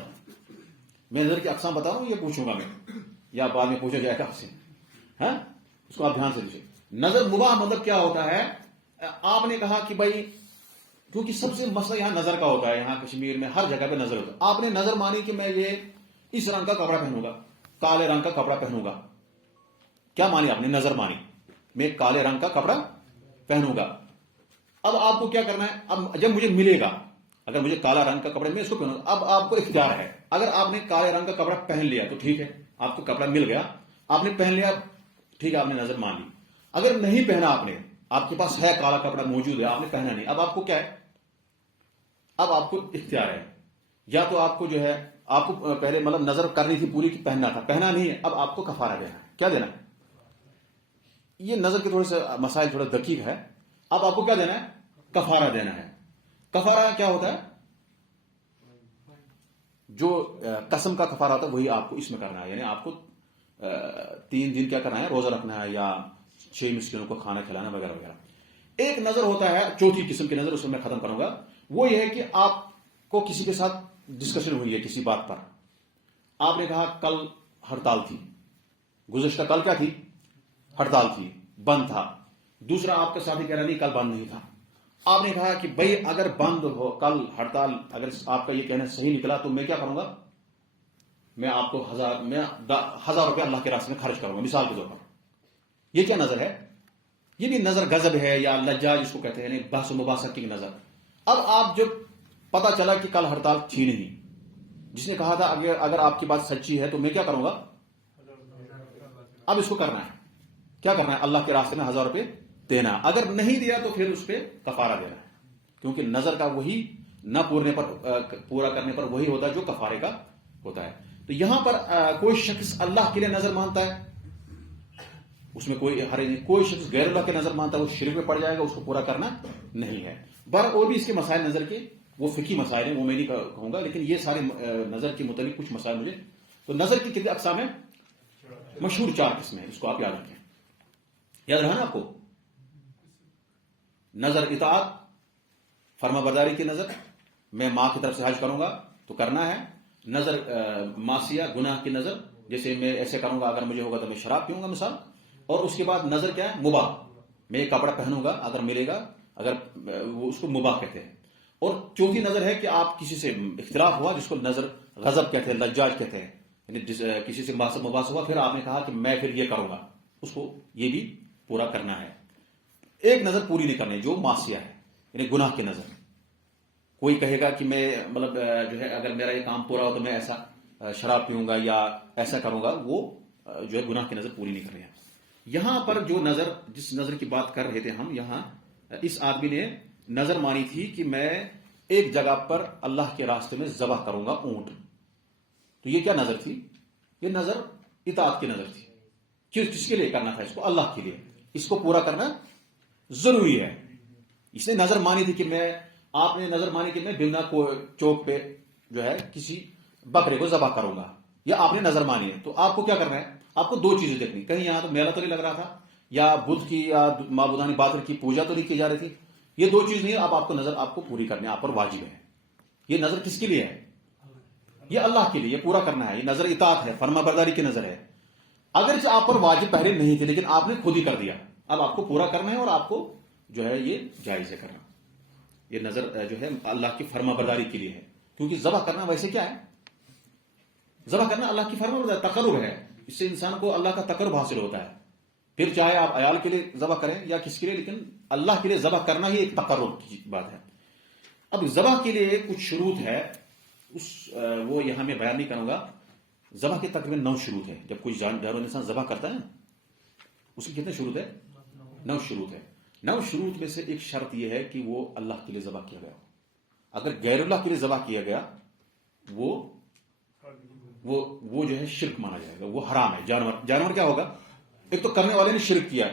میں نظر کی اقسام بتا رہا ہوں, یہ پوچھوں گا میں یا بعد میں پوچھا جائے گا آپ سے, ہاں, اس کو آپ دھیان سے دیجیے. نظر مباح مطلب کیا ہوتا ہے, آپ نے کہا کہ بھائی, کیونکہ سب سے مسئلہ یہاں نظر کا ہوتا ہے, یہاں کشمیر میں ہر جگہ پہ نظر ہوتا ہے. آپ نے نظر مانی کہ میں یہ اس رنگ کا کپڑا پہنوں گا, کالے رنگ کا کپڑا پہنوں گا. کیا مانی آپ نے, نظر مانی, میں کالے رنگ کا کپڑا پہنوں گا. اب آپ کو کیا کرنا ہے, اب جب مجھے ملے گا, اگر مجھے کالا رنگ کا کپڑا میں اس کو پہنوں گا, اب آپ کو اختیار ہے. اگر آپ نے کالے رنگ کا کپڑا پہن لیا تو ٹھیک ہے, آپ کو کپڑا مل گیا, آپ نے پہن لیا, ٹھیک ہے, آپ نے نظر مان لی. اگر نہیں پہنا آپ نے, آپ کے پاس ہے کالا کپڑا موجود ہے, آپ نے پہنا نہیں, اب آپ کو کیا ہے, اب آپ کو اختیار ہے. یا تو آپ کو جو ہے, آپ کو پہلے مطلب نظر کرنی تھی پوری کی پہننا تھا, پہنا نہیں ہے, اب آپ کو کفارہ دینا ہے. کیا دینا ہے, یہ نظر کے تھوڑے سے مسائل تھوڑا دقیق ہے. اب آپ کو کیا دینا ہے, کفارہ دینا ہے. کفارہ کیا ہوتا ہے, جو قسم کا کفارہ ہوتا ہے وہی آپ کو اس میں کرنا ہے. یعنی آپ کو 3 دن کیا کرنا ہے, روزہ رکھنا ہے, یا 6 مسکینوں کو کھانا کھلانا وغیرہ وغیرہ. ایک نظر ہوتا ہے, چوتھی قسم کی نظر, اس میں ختم کروں گا. وہ یہ ہے کہ آپ کو کسی کے ساتھ ڈسکشن ہوئی ہے کسی بات پر, آپ نے کہا کل ہڑتال تھی, گزشتہ کل کیا تھی, ہڑتال تھی, بند تھا. دوسرا آپ کا ساتھی کہہ رہا نہیں کل بند نہیں تھا. آپ نے کہا کہ بھائی اگر بند ہو کل ہڑتال, اگر آپ کا یہ کہنا صحیح نکلا تو میں کیا کروں گا, میں آپ کو 1000 روپے اللہ کے راستے میں خرچ کروں گا, مثال کے طور پر. یہ کیا نظر ہے, یہ بھی نظر غضب ہے یا لجا جس کو کہتے ہیں, بحث و مباحثہ کی نظر. اب آپ جب پتا چلا کہ کل ہڑتال تھی نہیں, جس نے کہا تھا اگر آپ کی بات سچی ہے تو میں کیا کروں گا, اب اس کو کرنا ہے, کیا کرنا ہے, اللہ کے راستے میں 1000 روپے دینا. اگر نہیں دیا تو پھر اس پہ کفارہ دینا ہے, کیونکہ نظر کا وہی نہ پورا کرنے پر وہی ہوتا ہے جو کفارے کا ہوتا ہے. تو یہاں پر کوئی شخص اللہ کے لیے نظر مانتا ہے, اس میں کوئی شخص غیر اللہ کے نظر مانتا ہے, وہ شرک میں پڑ جائے گا, اس کو پورا کرنا نہیں ہے. اور بھی اس کے مسائل نظر کے وہ فقہی مسائل ہیں, وہ میں نہیں کہوں گا, لیکن یہ سارے نظر کے متعلق کچھ مسائل مجھے. تو نظر کی کتنے اقسام ہیں؟ مشہور 4 قسمیں ہیں, اس کو آپ یاد رکھیں. یاد رہا نا آپ کو؟ نظر اطاعت, فرما برداری کی نظر, میں ماں کی طرف سے حج کروں گا تو کرنا ہے. نظر معصیہ, گناہ کی نظر, جیسے میں ایسے کروں گا اگر مجھے ہوگا تو میں شراب پیوں گا مثال. اور اس کے بعد نظر کیا ہے؟ مباح, میں یہ کپڑا پہنوں گا اگر ملے گا, اگر وہ اس کو مباح کہتے ہیں. اور چوتھی نظر ہے کہ آپ کسی سے اختلاف ہوا, جس کو نظر غضب کہتے ہیں, لجاج کہتے ہیں, یعنی کسی سے مباحث ہوا, پھر آپ نے کہا کہ میں پھر یہ کروں گا, اس کو یہ بھی پورا کرنا ہے. ایک نظر پوری نہیں کرنی جو معصیہ ہے, یعنی گناہ کی نظر. کوئی کہے گا کہ میں مطلب جو ہے اگر میرا یہ کام پورا ہو تو میں ایسا شراب پیوں گا یا ایسا کروں گا, وہ جو ہے گناہ کی نظر پوری نہیں کر رہے ہیں. یہاں پر جو نظر, جس نظر کی بات کر رہے تھے ہم, یہاں اس آدمی نے نظر مانی تھی کہ میں ایک جگہ پر اللہ کے راستے میں ذبح کروں گا اونٹ. تو یہ کیا نظر تھی؟ یہ نظر اطاعت کی نظر تھی. کس کے لیے کرنا تھا اس کو؟ اللہ کے لیے. اس کو پورا کرنا ضروری ہے. اس نے نظر مانی تھی کہ آپ نے نظر مانی کہ میں بمنا کو چوک پہ جو ہے کسی بکرے کو ذبح کروں گا, یا آپ نے نظر مانی ہے. تو آپ کو کیا کرنا ہے؟ آپ کو 2 چیزیں دیکھنی. کہیں یہاں تو میلہ تو نہیں لگ رہا تھا, یا بدھ کی یا معبودانی باطل کی پوجا تو نہیں کی جا رہی تھی. یہ 2 چیز نہیں ہے. آپ کو نظر آپ کو پوری کرنی, آپ پر واجب ہے. یہ نظر کس کے لیے ہے؟ یہ اللہ کے لیے, یہ پورا کرنا ہے. یہ نظر اطاعت ہے, فرما برداری کی نظر ہے. اگر آپ پر واجب پہلے نہیں تھے لیکن آپ نے خود ہی کر دیا, اب آپ کو پورا کرنا ہے, اور آپ کو جو ہے یہ جائز ہے کرنا. یہ نظر جو ہے اللہ کی فرما برداری کے لیے ہے. کیونکہ ذبح کرنا ویسے کیا ہے؟ ذبح کرنا اللہ کی فرما برداری, تقرب ہے. اس سے انسان کو اللہ کا تقرب حاصل ہوتا ہے. پھر چاہے آپ عیال کے لیے ذبح کریں یا کس کے لیے, لیکن اللہ کے لیے ذبح کرنا ہی ایک تقرب کی بات ہے. اب ذبح کے لیے کچھ شروط ہے, وہ یہاں میں بیان نہیں کروں گا. ذبح کے تقریباً 9 شروط ہے. جب کوئی جانور انسان ذبح کرتا ہے اس کی کتنے شروط ہے؟ 9 شروط ہے. 9 شروط میں سے ایک شرط یہ ہے کہ وہ اللہ کے لیے ذبح کیا گیا ہو. اگر غیر اللہ کے لیے ذبح کیا گیا وہ جو ہے شرک مانا جائے گا, وہ حرام ہے. جانور کیا ہوگا؟ ایک تو کرنے والے نے شرک کیا,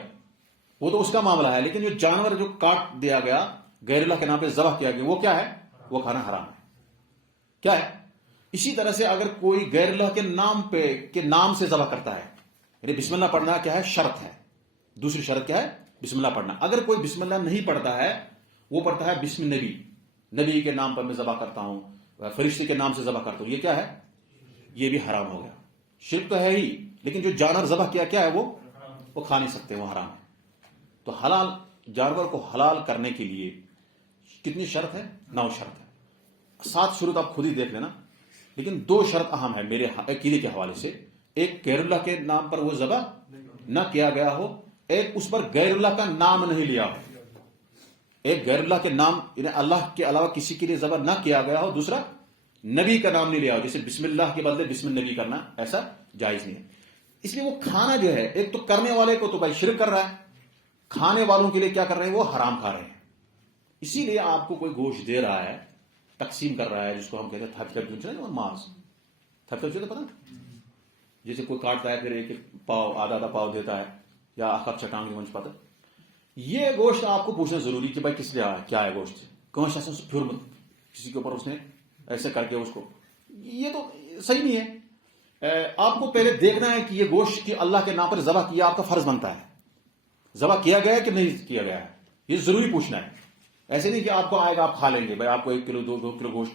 وہ تو اس کا معاملہ ہے, لیکن جو جانور جو کاٹ دیا گیا غیر اللہ کے نام پہ ذبح کیا گیا, وہ کیا ہے؟ وہ کھانا حرام ہے. کیا ہے؟ اسی طرح سے اگر کوئی غیر اللہ کے نام سے ذبح کرتا ہے, یعنی بسم اللہ پڑھنا کیا ہے؟ شرط ہے. دوسری شرط کیا ہے؟ بسم اللہ پڑھنا. اگر کوئی بسم اللہ نہیں پڑھتا ہے, وہ پڑھتا ہے بسم نبی کے نام پر میں ذبح کرتا ہوں, فرشتے کے نام سے ذبح کرتا ہوں, یہ کیا ہے؟ یہ بھی حرام ہو گیا. شرک تو ہے ہی, لیکن جو جانور ذبح کیا ہے وہ کھا نہیں سکتے, وہ حرام ہے. تو حلال جانور کو حلال کرنے کے لیے کتنی شرط ہے؟ 9 شرط ہے. 7 شروط آپ خود ہی دیکھ لینا, لیکن 2 شرط اہم ہے میرے عقیدے کے حوالے سے. ایک غیر اللہ کے نام پر وہ ذبح نہ کیا گیا ہو, ایک اس پر غیر اللہ کا نام نہیں لیا ہو. ایک غیر اللہ کے نام, یعنی اللہ کے علاوہ کسی کے لیے ذبح نہ کیا گیا ہو. دوسرا نبی کا نام نہیں لیا ہو, جیسے بسم اللہ کے بدلے بسم النبی کرنا, ایسا جائز نہیں ہے. اس لیے وہ کھانا جو ہے, ایک تو کرنے والے کو تو بھائی شرک کر رہا ہے, کھانے والوں کے لیے کیا کر رہے ہیں؟ وہ حرام کھا رہے ہیں. اسی لیے آپ کو کوئی گوشت دے رہا ہے, تقسیم کر رہا ہے, جس کو ہم کہتے ہیں تھپ ماس, تھپ پتا, جیسے کوئی کاٹتا ہے پھر ایک پاؤ, آدھا پاؤ دیتا ہے, یا اخر چٹان کی منچ پتہ. یہ گوشت آپ کو پوچھنا ضروری کہ بھائی کس لیے آیا, کیا ہے گوشت, کون سا پھر کسی کے اوپر اس نے ایسے کر کے اس کو, یہ تو صحیح نہیں ہے. آپ کو پہلے دیکھنا ہے کہ یہ گوشت کی اللہ کے نام پر ذبح کیا, آپ کا فرض بنتا ہے. ذبح کیا گیا ہے کہ نہیں کیا گیا ہے, یہ ضروری پوچھنا ہے. ایسے نہیں کہ آپ کو آئے گا آپ کھا لیں گے, بھائی آپ کو 1 کلو 2 کلو گوشت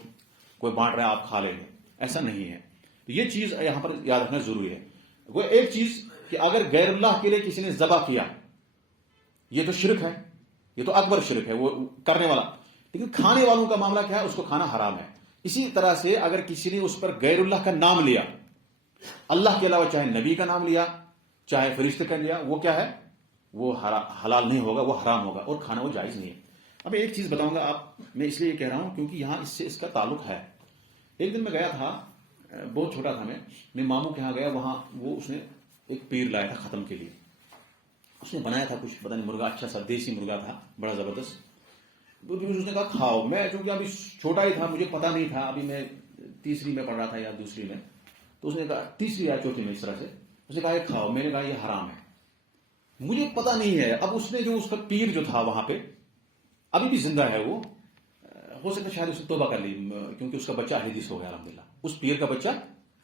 کوئی بانٹ رہا ہے آپ کھا لیں گے, ایسا نہیں ہے. تو یہ چیز یہاں پر یاد رکھنا ضروری ہے. وہ ایک چیز کہ اگر غیر اللہ کے لیے کسی نے ذبح کیا, یہ تو شرک ہے, یہ تو اکبر شرک ہے وہ کرنے والا. لیکن کھانے والوں کا معاملہ کیا ہے؟ اس کو کھانا حرام ہے. اسی طرح سے اگر کسی نے اس پر غیر اللہ کا نام لیا, اللہ کے علاوہ چاہے نبی کا نام لیا چاہے فرشتے کا لیا, وہ کیا ہے؟ وہ حلال نہیں ہوگا, وہ حرام ہوگا, اور کھانا وہ جائز نہیں ہے. اب ایک چیز بتاؤں گا آپ, میں اس لیے یہ کہہ رہا ہوں کیونکہ یہاں اس سے اس کا تعلق ہے. ایک دن میں گیا تھا, بہت چھوٹا تھا میں ماموں کے یہاں گیا, وہاں وہ اس نے ایک پیر لایا تھا ختم کے لیے. اس نے بنایا تھا کچھ پتہ نہیں مرغا، اچھا سا دیسی مرغا تھا بڑا زبردست. اس نے کہا کھاؤ. میں چونکہ ابھی چھوٹا ہی تھا، مجھے پتہ نہیں تھا، ابھی میں تیسری میں پڑھ رہا تھا یا دوسری میں. تو اس نے کہا تیسری یا چوتھی میں اس طرح سے اس نے کہا یہ کھاؤ. میں نے کہا یہ حرام ہے، مجھے پتہ نہیں ہے. اب اس نے جو اس کا پیر جو تھا وہاں پہ ابھی بھی زندہ ہے، وہ ہو سکتا ہے شاید اس نے توبہ کر لی کیونکہ اس کا بچہ اہل حدیث ہو گیا الحمدللہ. اس پیر کا بچہ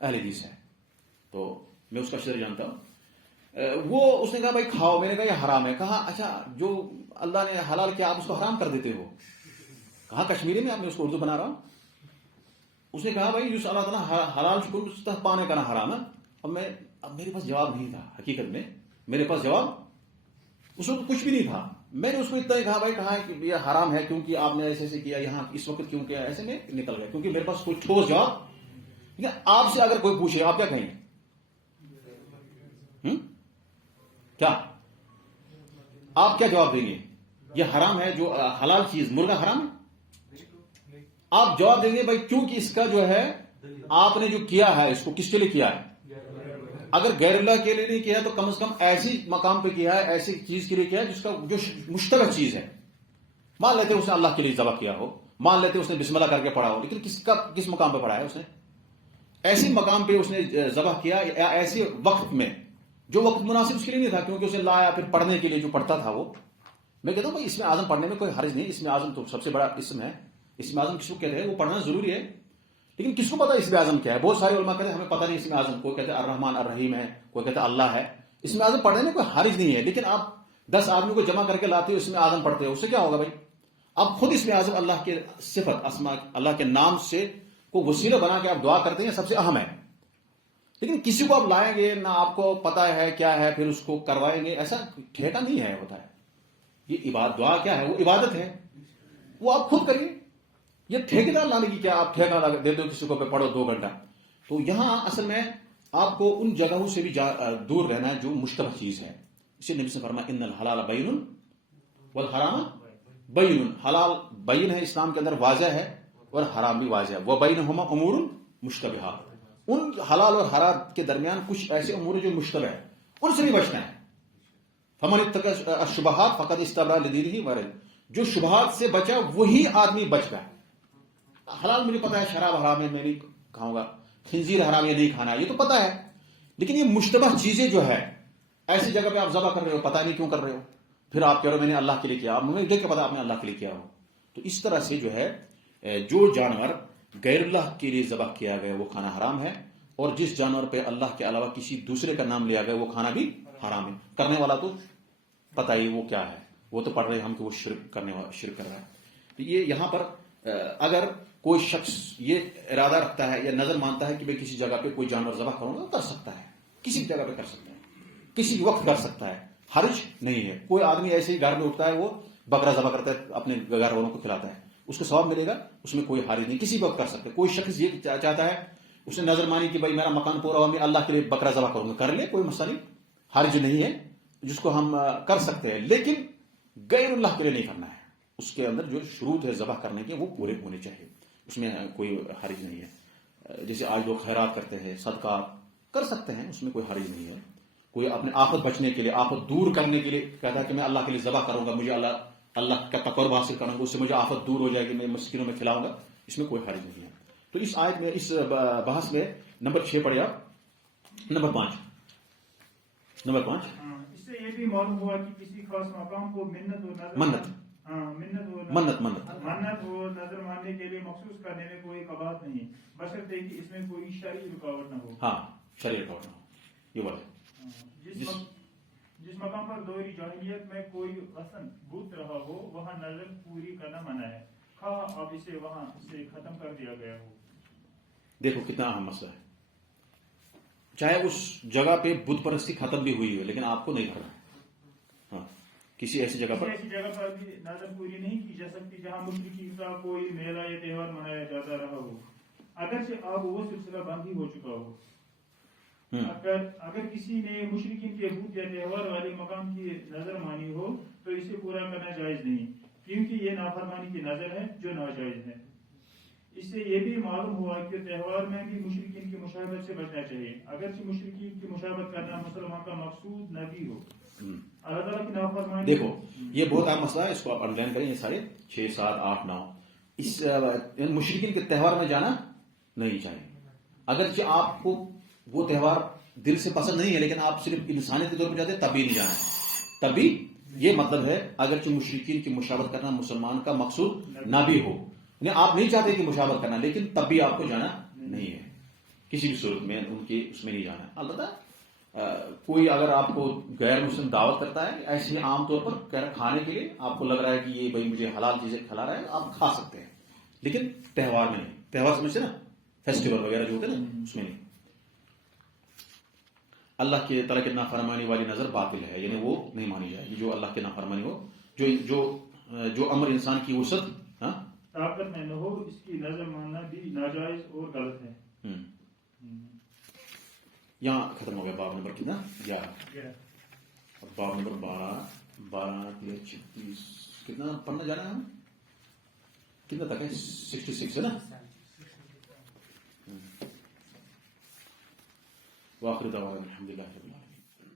اہل حدیث ہے، تو میں اس کا شر جانتا ہوں. وہ اس نے کہا بھائی کھاؤ. میں نے کہا یہ حرام ہے. کہا اچھا جو اللہ نے حلال کیا آپ اس کو حرام کر دیتے ہو. کہا کشمیری میں، اب میں اس کو اردو بنا رہا ہوں. اس نے کہا بھائی جو اللہ تعالیٰ حلال شکر پانے کا نہ حرام ہے. اب میرے پاس جواب نہیں تھا، حقیقت میں میرے پاس جواب اس وقت کچھ بھی نہیں تھا. میں نے اس کو اتنا ہی کہا بھائی کہا کہ یہ حرام ہے کیونکہ آپ نے ایسے ایسے کیا یہاں اس وقت کیوں کیا. ایسے میں نکل گیا کیونکہ میرے پاس کوئی ٹھوس جواب. آپ سے اگر کوئی پوچھے آپ کیا کہیں کیا آپ کیا جواب دیں گے؟ یہ حرام ہے جو حلال چیز مرغا حرام ہے. آپ جواب دیں گے بھائی کیونکہ اس کا جو ہے آپ نے جو کیا ہے اس کو کس کے لیے کیا ہے. اگر غیر اللہ کے لیے نہیں کیا تو کم از کم ایسی مقام پہ کیا ہے، ایسی چیز کے لیے کیا ہے جس کا جو مشتبہ چیز ہے. مان لیتے اس نے اللہ کے لیے ذبح کیا ہو، مان لیتے اس نے بسم اللہ کر کے پڑھا ہو، لیکن کس مقام پہ پڑھا ہے اس نے؟ ایسی مقام پہ اس نے ذبح کیا یا ایسے وقت میں جو وقت مناسب اس کے لیے نہیں تھا کیونکہ اسے لایا پھر پڑھنے کے لیے جو پڑھتا تھا وہ. میں کہتا ہوں بھائی اسم اعظم پڑھنے میں کوئی حرج نہیں. اسم اعظم تو سب سے بڑا اسم ہے. اسم اعظم کس کو کہتے ہیں وہ پڑھنا ضروری ہے، لیکن کس کو پتا اسم اعظم کیا ہے؟ بہت سارے علماء کہتے ہیں ہمیں پتہ نہیں اسم اعظم. کوئی کہتے ہیں الرحمن الرحیم ہے، کوئی کہتے ہیں اللہ ہے. اسم اعظم پڑھنے میں کوئی حرج نہیں ہے، لیکن آپ 10 آدمی کو جمع کر کے لاتے ہو اسم اعظم پڑھتے ہو، اس سے کیا ہوگا بھائی؟ آپ خود اسم اعظم اللہ کے صفت اسماء اللہ کے نام سے کو وسیلہ بنا کے آپ دعا کرتے ہیں، سب سے اہم ہے. لیکن کسی کو آپ لائیں گے نہ آپ کو پتا ہے کیا ہے پھر اس کو کروائیں گے، ایسا ٹھیکہ نہیں ہے. ہوتا ہے یہ عبادت، دعا کیا ہے؟ وہ عبادت ہے، وہ آپ خود کریے. یہ ٹھیکیدار لانے کی کیا آپ ٹھیکہ دے دو کسی کو پہ پڑھو 2 گھنٹہ. تو یہاں اصل میں آپ کو ان جگہوں سے بھی دور رہنا ہے جو مشتبہ چیز ہے. اسے نبی سے فرمایا ان الحلال بین والحرام بین. حلال بین ہے اسلام کے اندر واضح ہے اور حرام بھی واضح ہے. وبینہما امور مشتبہات. ان حلال اور حرام کے درمیان کچھ ایسے امور جو مشتبہ ہے ان سے بھی بچنا ہے. فمن اتقى الشبہات فقد استبرأ لدینہ وعرضہ. جو شبہات سے بچا وہی آدمی بچ گیا. حلال مجھے پتا ہے شراب حرام ہے میں نہیں کھاؤں گا، خنزیر حرام ہے نہیں کھانا، یہ تو پتا ہے. لیکن یہ مشتبہ چیزیں جو ہے ایسی جگہ پہ آپ ذبح کر رہے ہو، پتہ نہیں کیوں کر رہے ہو، پھر آپ کہہ رہے ہو میں نے اللہ کے لیے کیا، مجھے دیکھ کے پتا آپ نے اللہ کے لیے کیا ہو. تو اس طرح سے جو ہے جو جانور غیر اللہ کے لیے ذبح کیا گیا وہ کھانا حرام ہے، اور جس جانور پہ اللہ کے علاوہ کسی دوسرے کا نام لیا گیا وہ کھانا بھی حرام ہے. کرنے والا تو پتہ ہی وہ کیا ہے، وہ تو پڑھ رہے ہم کہ وہ شرک کر رہا ہے. تو یہ یہاں پر اگر کوئی شخص یہ ارادہ رکھتا ہے یا نظر مانتا ہے کہ میں کسی جگہ پہ کوئی جانور ذبح کروں گا، کر سکتا ہے، کسی بھی جگہ پہ کر سکتا ہے، کسی وقت کر سکتا ہے، حرج نہیں ہے. کوئی آدمی ایسے ہی گھر میں اٹھتا ہے وہ بکرا ذبح کرتا ہے اپنے گھر والوں کو کھلاتا ہے، اس کو ثواب ملے گا، اس میں کوئی حرج نہیں، کسی وقت کر سکتے. کوئی شخص یہ چاہتا ہے اس نے نظر مانی کہ بھائی میرا مکان پورا ہوا میں اللہ کے لیے بکرا ذبح کروں گا، کر لے، کوئی مسئلہ نہیں، حرج نہیں ہے، جس کو ہم کر سکتے ہیں. لیکن غیر اللہ کے لیے نہیں کرنا ہے. اس کے اندر جو شروط ہے ذبح کرنے کے وہ پورے ہونے چاہیے، اس میں کوئی حرج نہیں ہے. جیسے آج لوگ خیرات کرتے ہیں، صدقہ کر سکتے ہیں، اس میں کوئی حرج نہیں ہے. کوئی اپنے آفت بچنے کے لیے، آفت دور کرنے کے لیے کہتا ہے کہ میں اللہ کے لیے ذبح کروں گا، مجھے اللہ کا تقرب حاصل کروں گا، اس سے مجھے آفت دور ہو جائے گی، میں مسکینوں میں کھلاؤں گا، اس میں کوئی حرج نہیں ہے. تو اس آیت میں اس بحث میں نمبر 6 پڑھے آپ. نمبر 5 اس سے یہ بھی معلوم ہوا کہ کسی خاص مقام کو منت اور نظر ماننے کے لیے مخصوص کرنے میں کوئی قباحت نہیں، بشرطے کہ اس میں کوئی شرعی رکاوٹ نہ ہو. ہاں شرعی رکاوٹ نہ ہو، یہ بات ہے. جس مقام پر دوری جاہلیت میں کوئی وثن بت رہا ہو وہاں نظر پوری کرنا منع ہے، خواہ اب اسے وہاں سے ختم کر دیا گیا ہو. دیکھو کتنا اہم مسئلہ ہے. چاہے اس جگہ پہ بت پرستی ختم بھی ہوئی ہو لیکن آپ کو نہیں کرنا. ہاں کسی ایسی جگہ پر بھی نظر پوری نہیں کی جا سکتی جہاں مشرکین کا کوئی میلہ یا تہوار منایا جاتا رہا ہو، اگرچہ اب وہ سلسلہ بند ہی ہو چکا ہو. اگر کسی نے مشرکین کے بت یا تہوار والے مقام کی نظر مانی ہو تو اسے پورا کرنا جائز نہیں، کیونکہ یہ نافرمانی کی نظر ہے جو ناجائز ہے. اس سے یہ بھی معلوم ہوا کہ تہوار میں بھی مشرکین کی مشابہت سے بچنا چاہیے، اگرچہ مشرکین کی مشابہت کرنا مسلمان کا مقصود نہ بھی ہو۔ اللہ تعالیٰ کی نافرمانی، دیکھو یہ بہت اہم مسئلہ ہے، اس کو آپ انڈرلائن کریں، یہ سارے 6 7 8 9 اس مشرکین کے تہوار میں جانا نہیں چاہیے، اگرچہ آپ کو وہ تہوار دل سے پسند نہیں ہے لیکن آپ صرف انسانیت کے طور پہ جاتے ہیں، تب بھی نہیں جانا ہے، تب بھی یہ مطلب ہے اگرچہ مشرکین کی مشابہت کرنا مسلمان کا مقصود نہ بھی ہو، یعنی آپ نہیں چاہتے کہ مشابہت کرنا لیکن تب بھی آپ کو جانا نہیں ہے، کسی بھی صورت میں ان کے اس میں نہیں جانا ہے۔ البتہ کوئی اگر آپ کو غیر مسلم دعوت کرتا ہے ایسے عام طور پر کھانے کے لیے، آپ کو لگ رہا ہے کہ یہ بھائی مجھے حلال چیزیں کھلا رہا ہے، آپ کھا سکتے ہیں، لیکن تہوار میں نہیں، تہوار سمجھتے نا، فیسٹیول وغیرہ جو ہوتے ہیں نا اس میں نہیں۔ اللہ کے تعالیٰ کی نافرمانی والی نظر باطل ہے، یعنی وہ نہیں مانی جائے گی جو اللہ کی نافرمانی ہو، جو امر انسان کی وسعت طاقت میں نہ ہو، اس کی نظر ماننا بھی ناجائز اور غلط ہے۔ یہاں ختم ہو گیا باب نمبر کتنا 11، اب باب نمبر 12 36 کتنا پڑھنا جانا ہے ہم، کتنا تک ہے 66 ہے نا۔ وآخر دعوانا الحمدللہ۔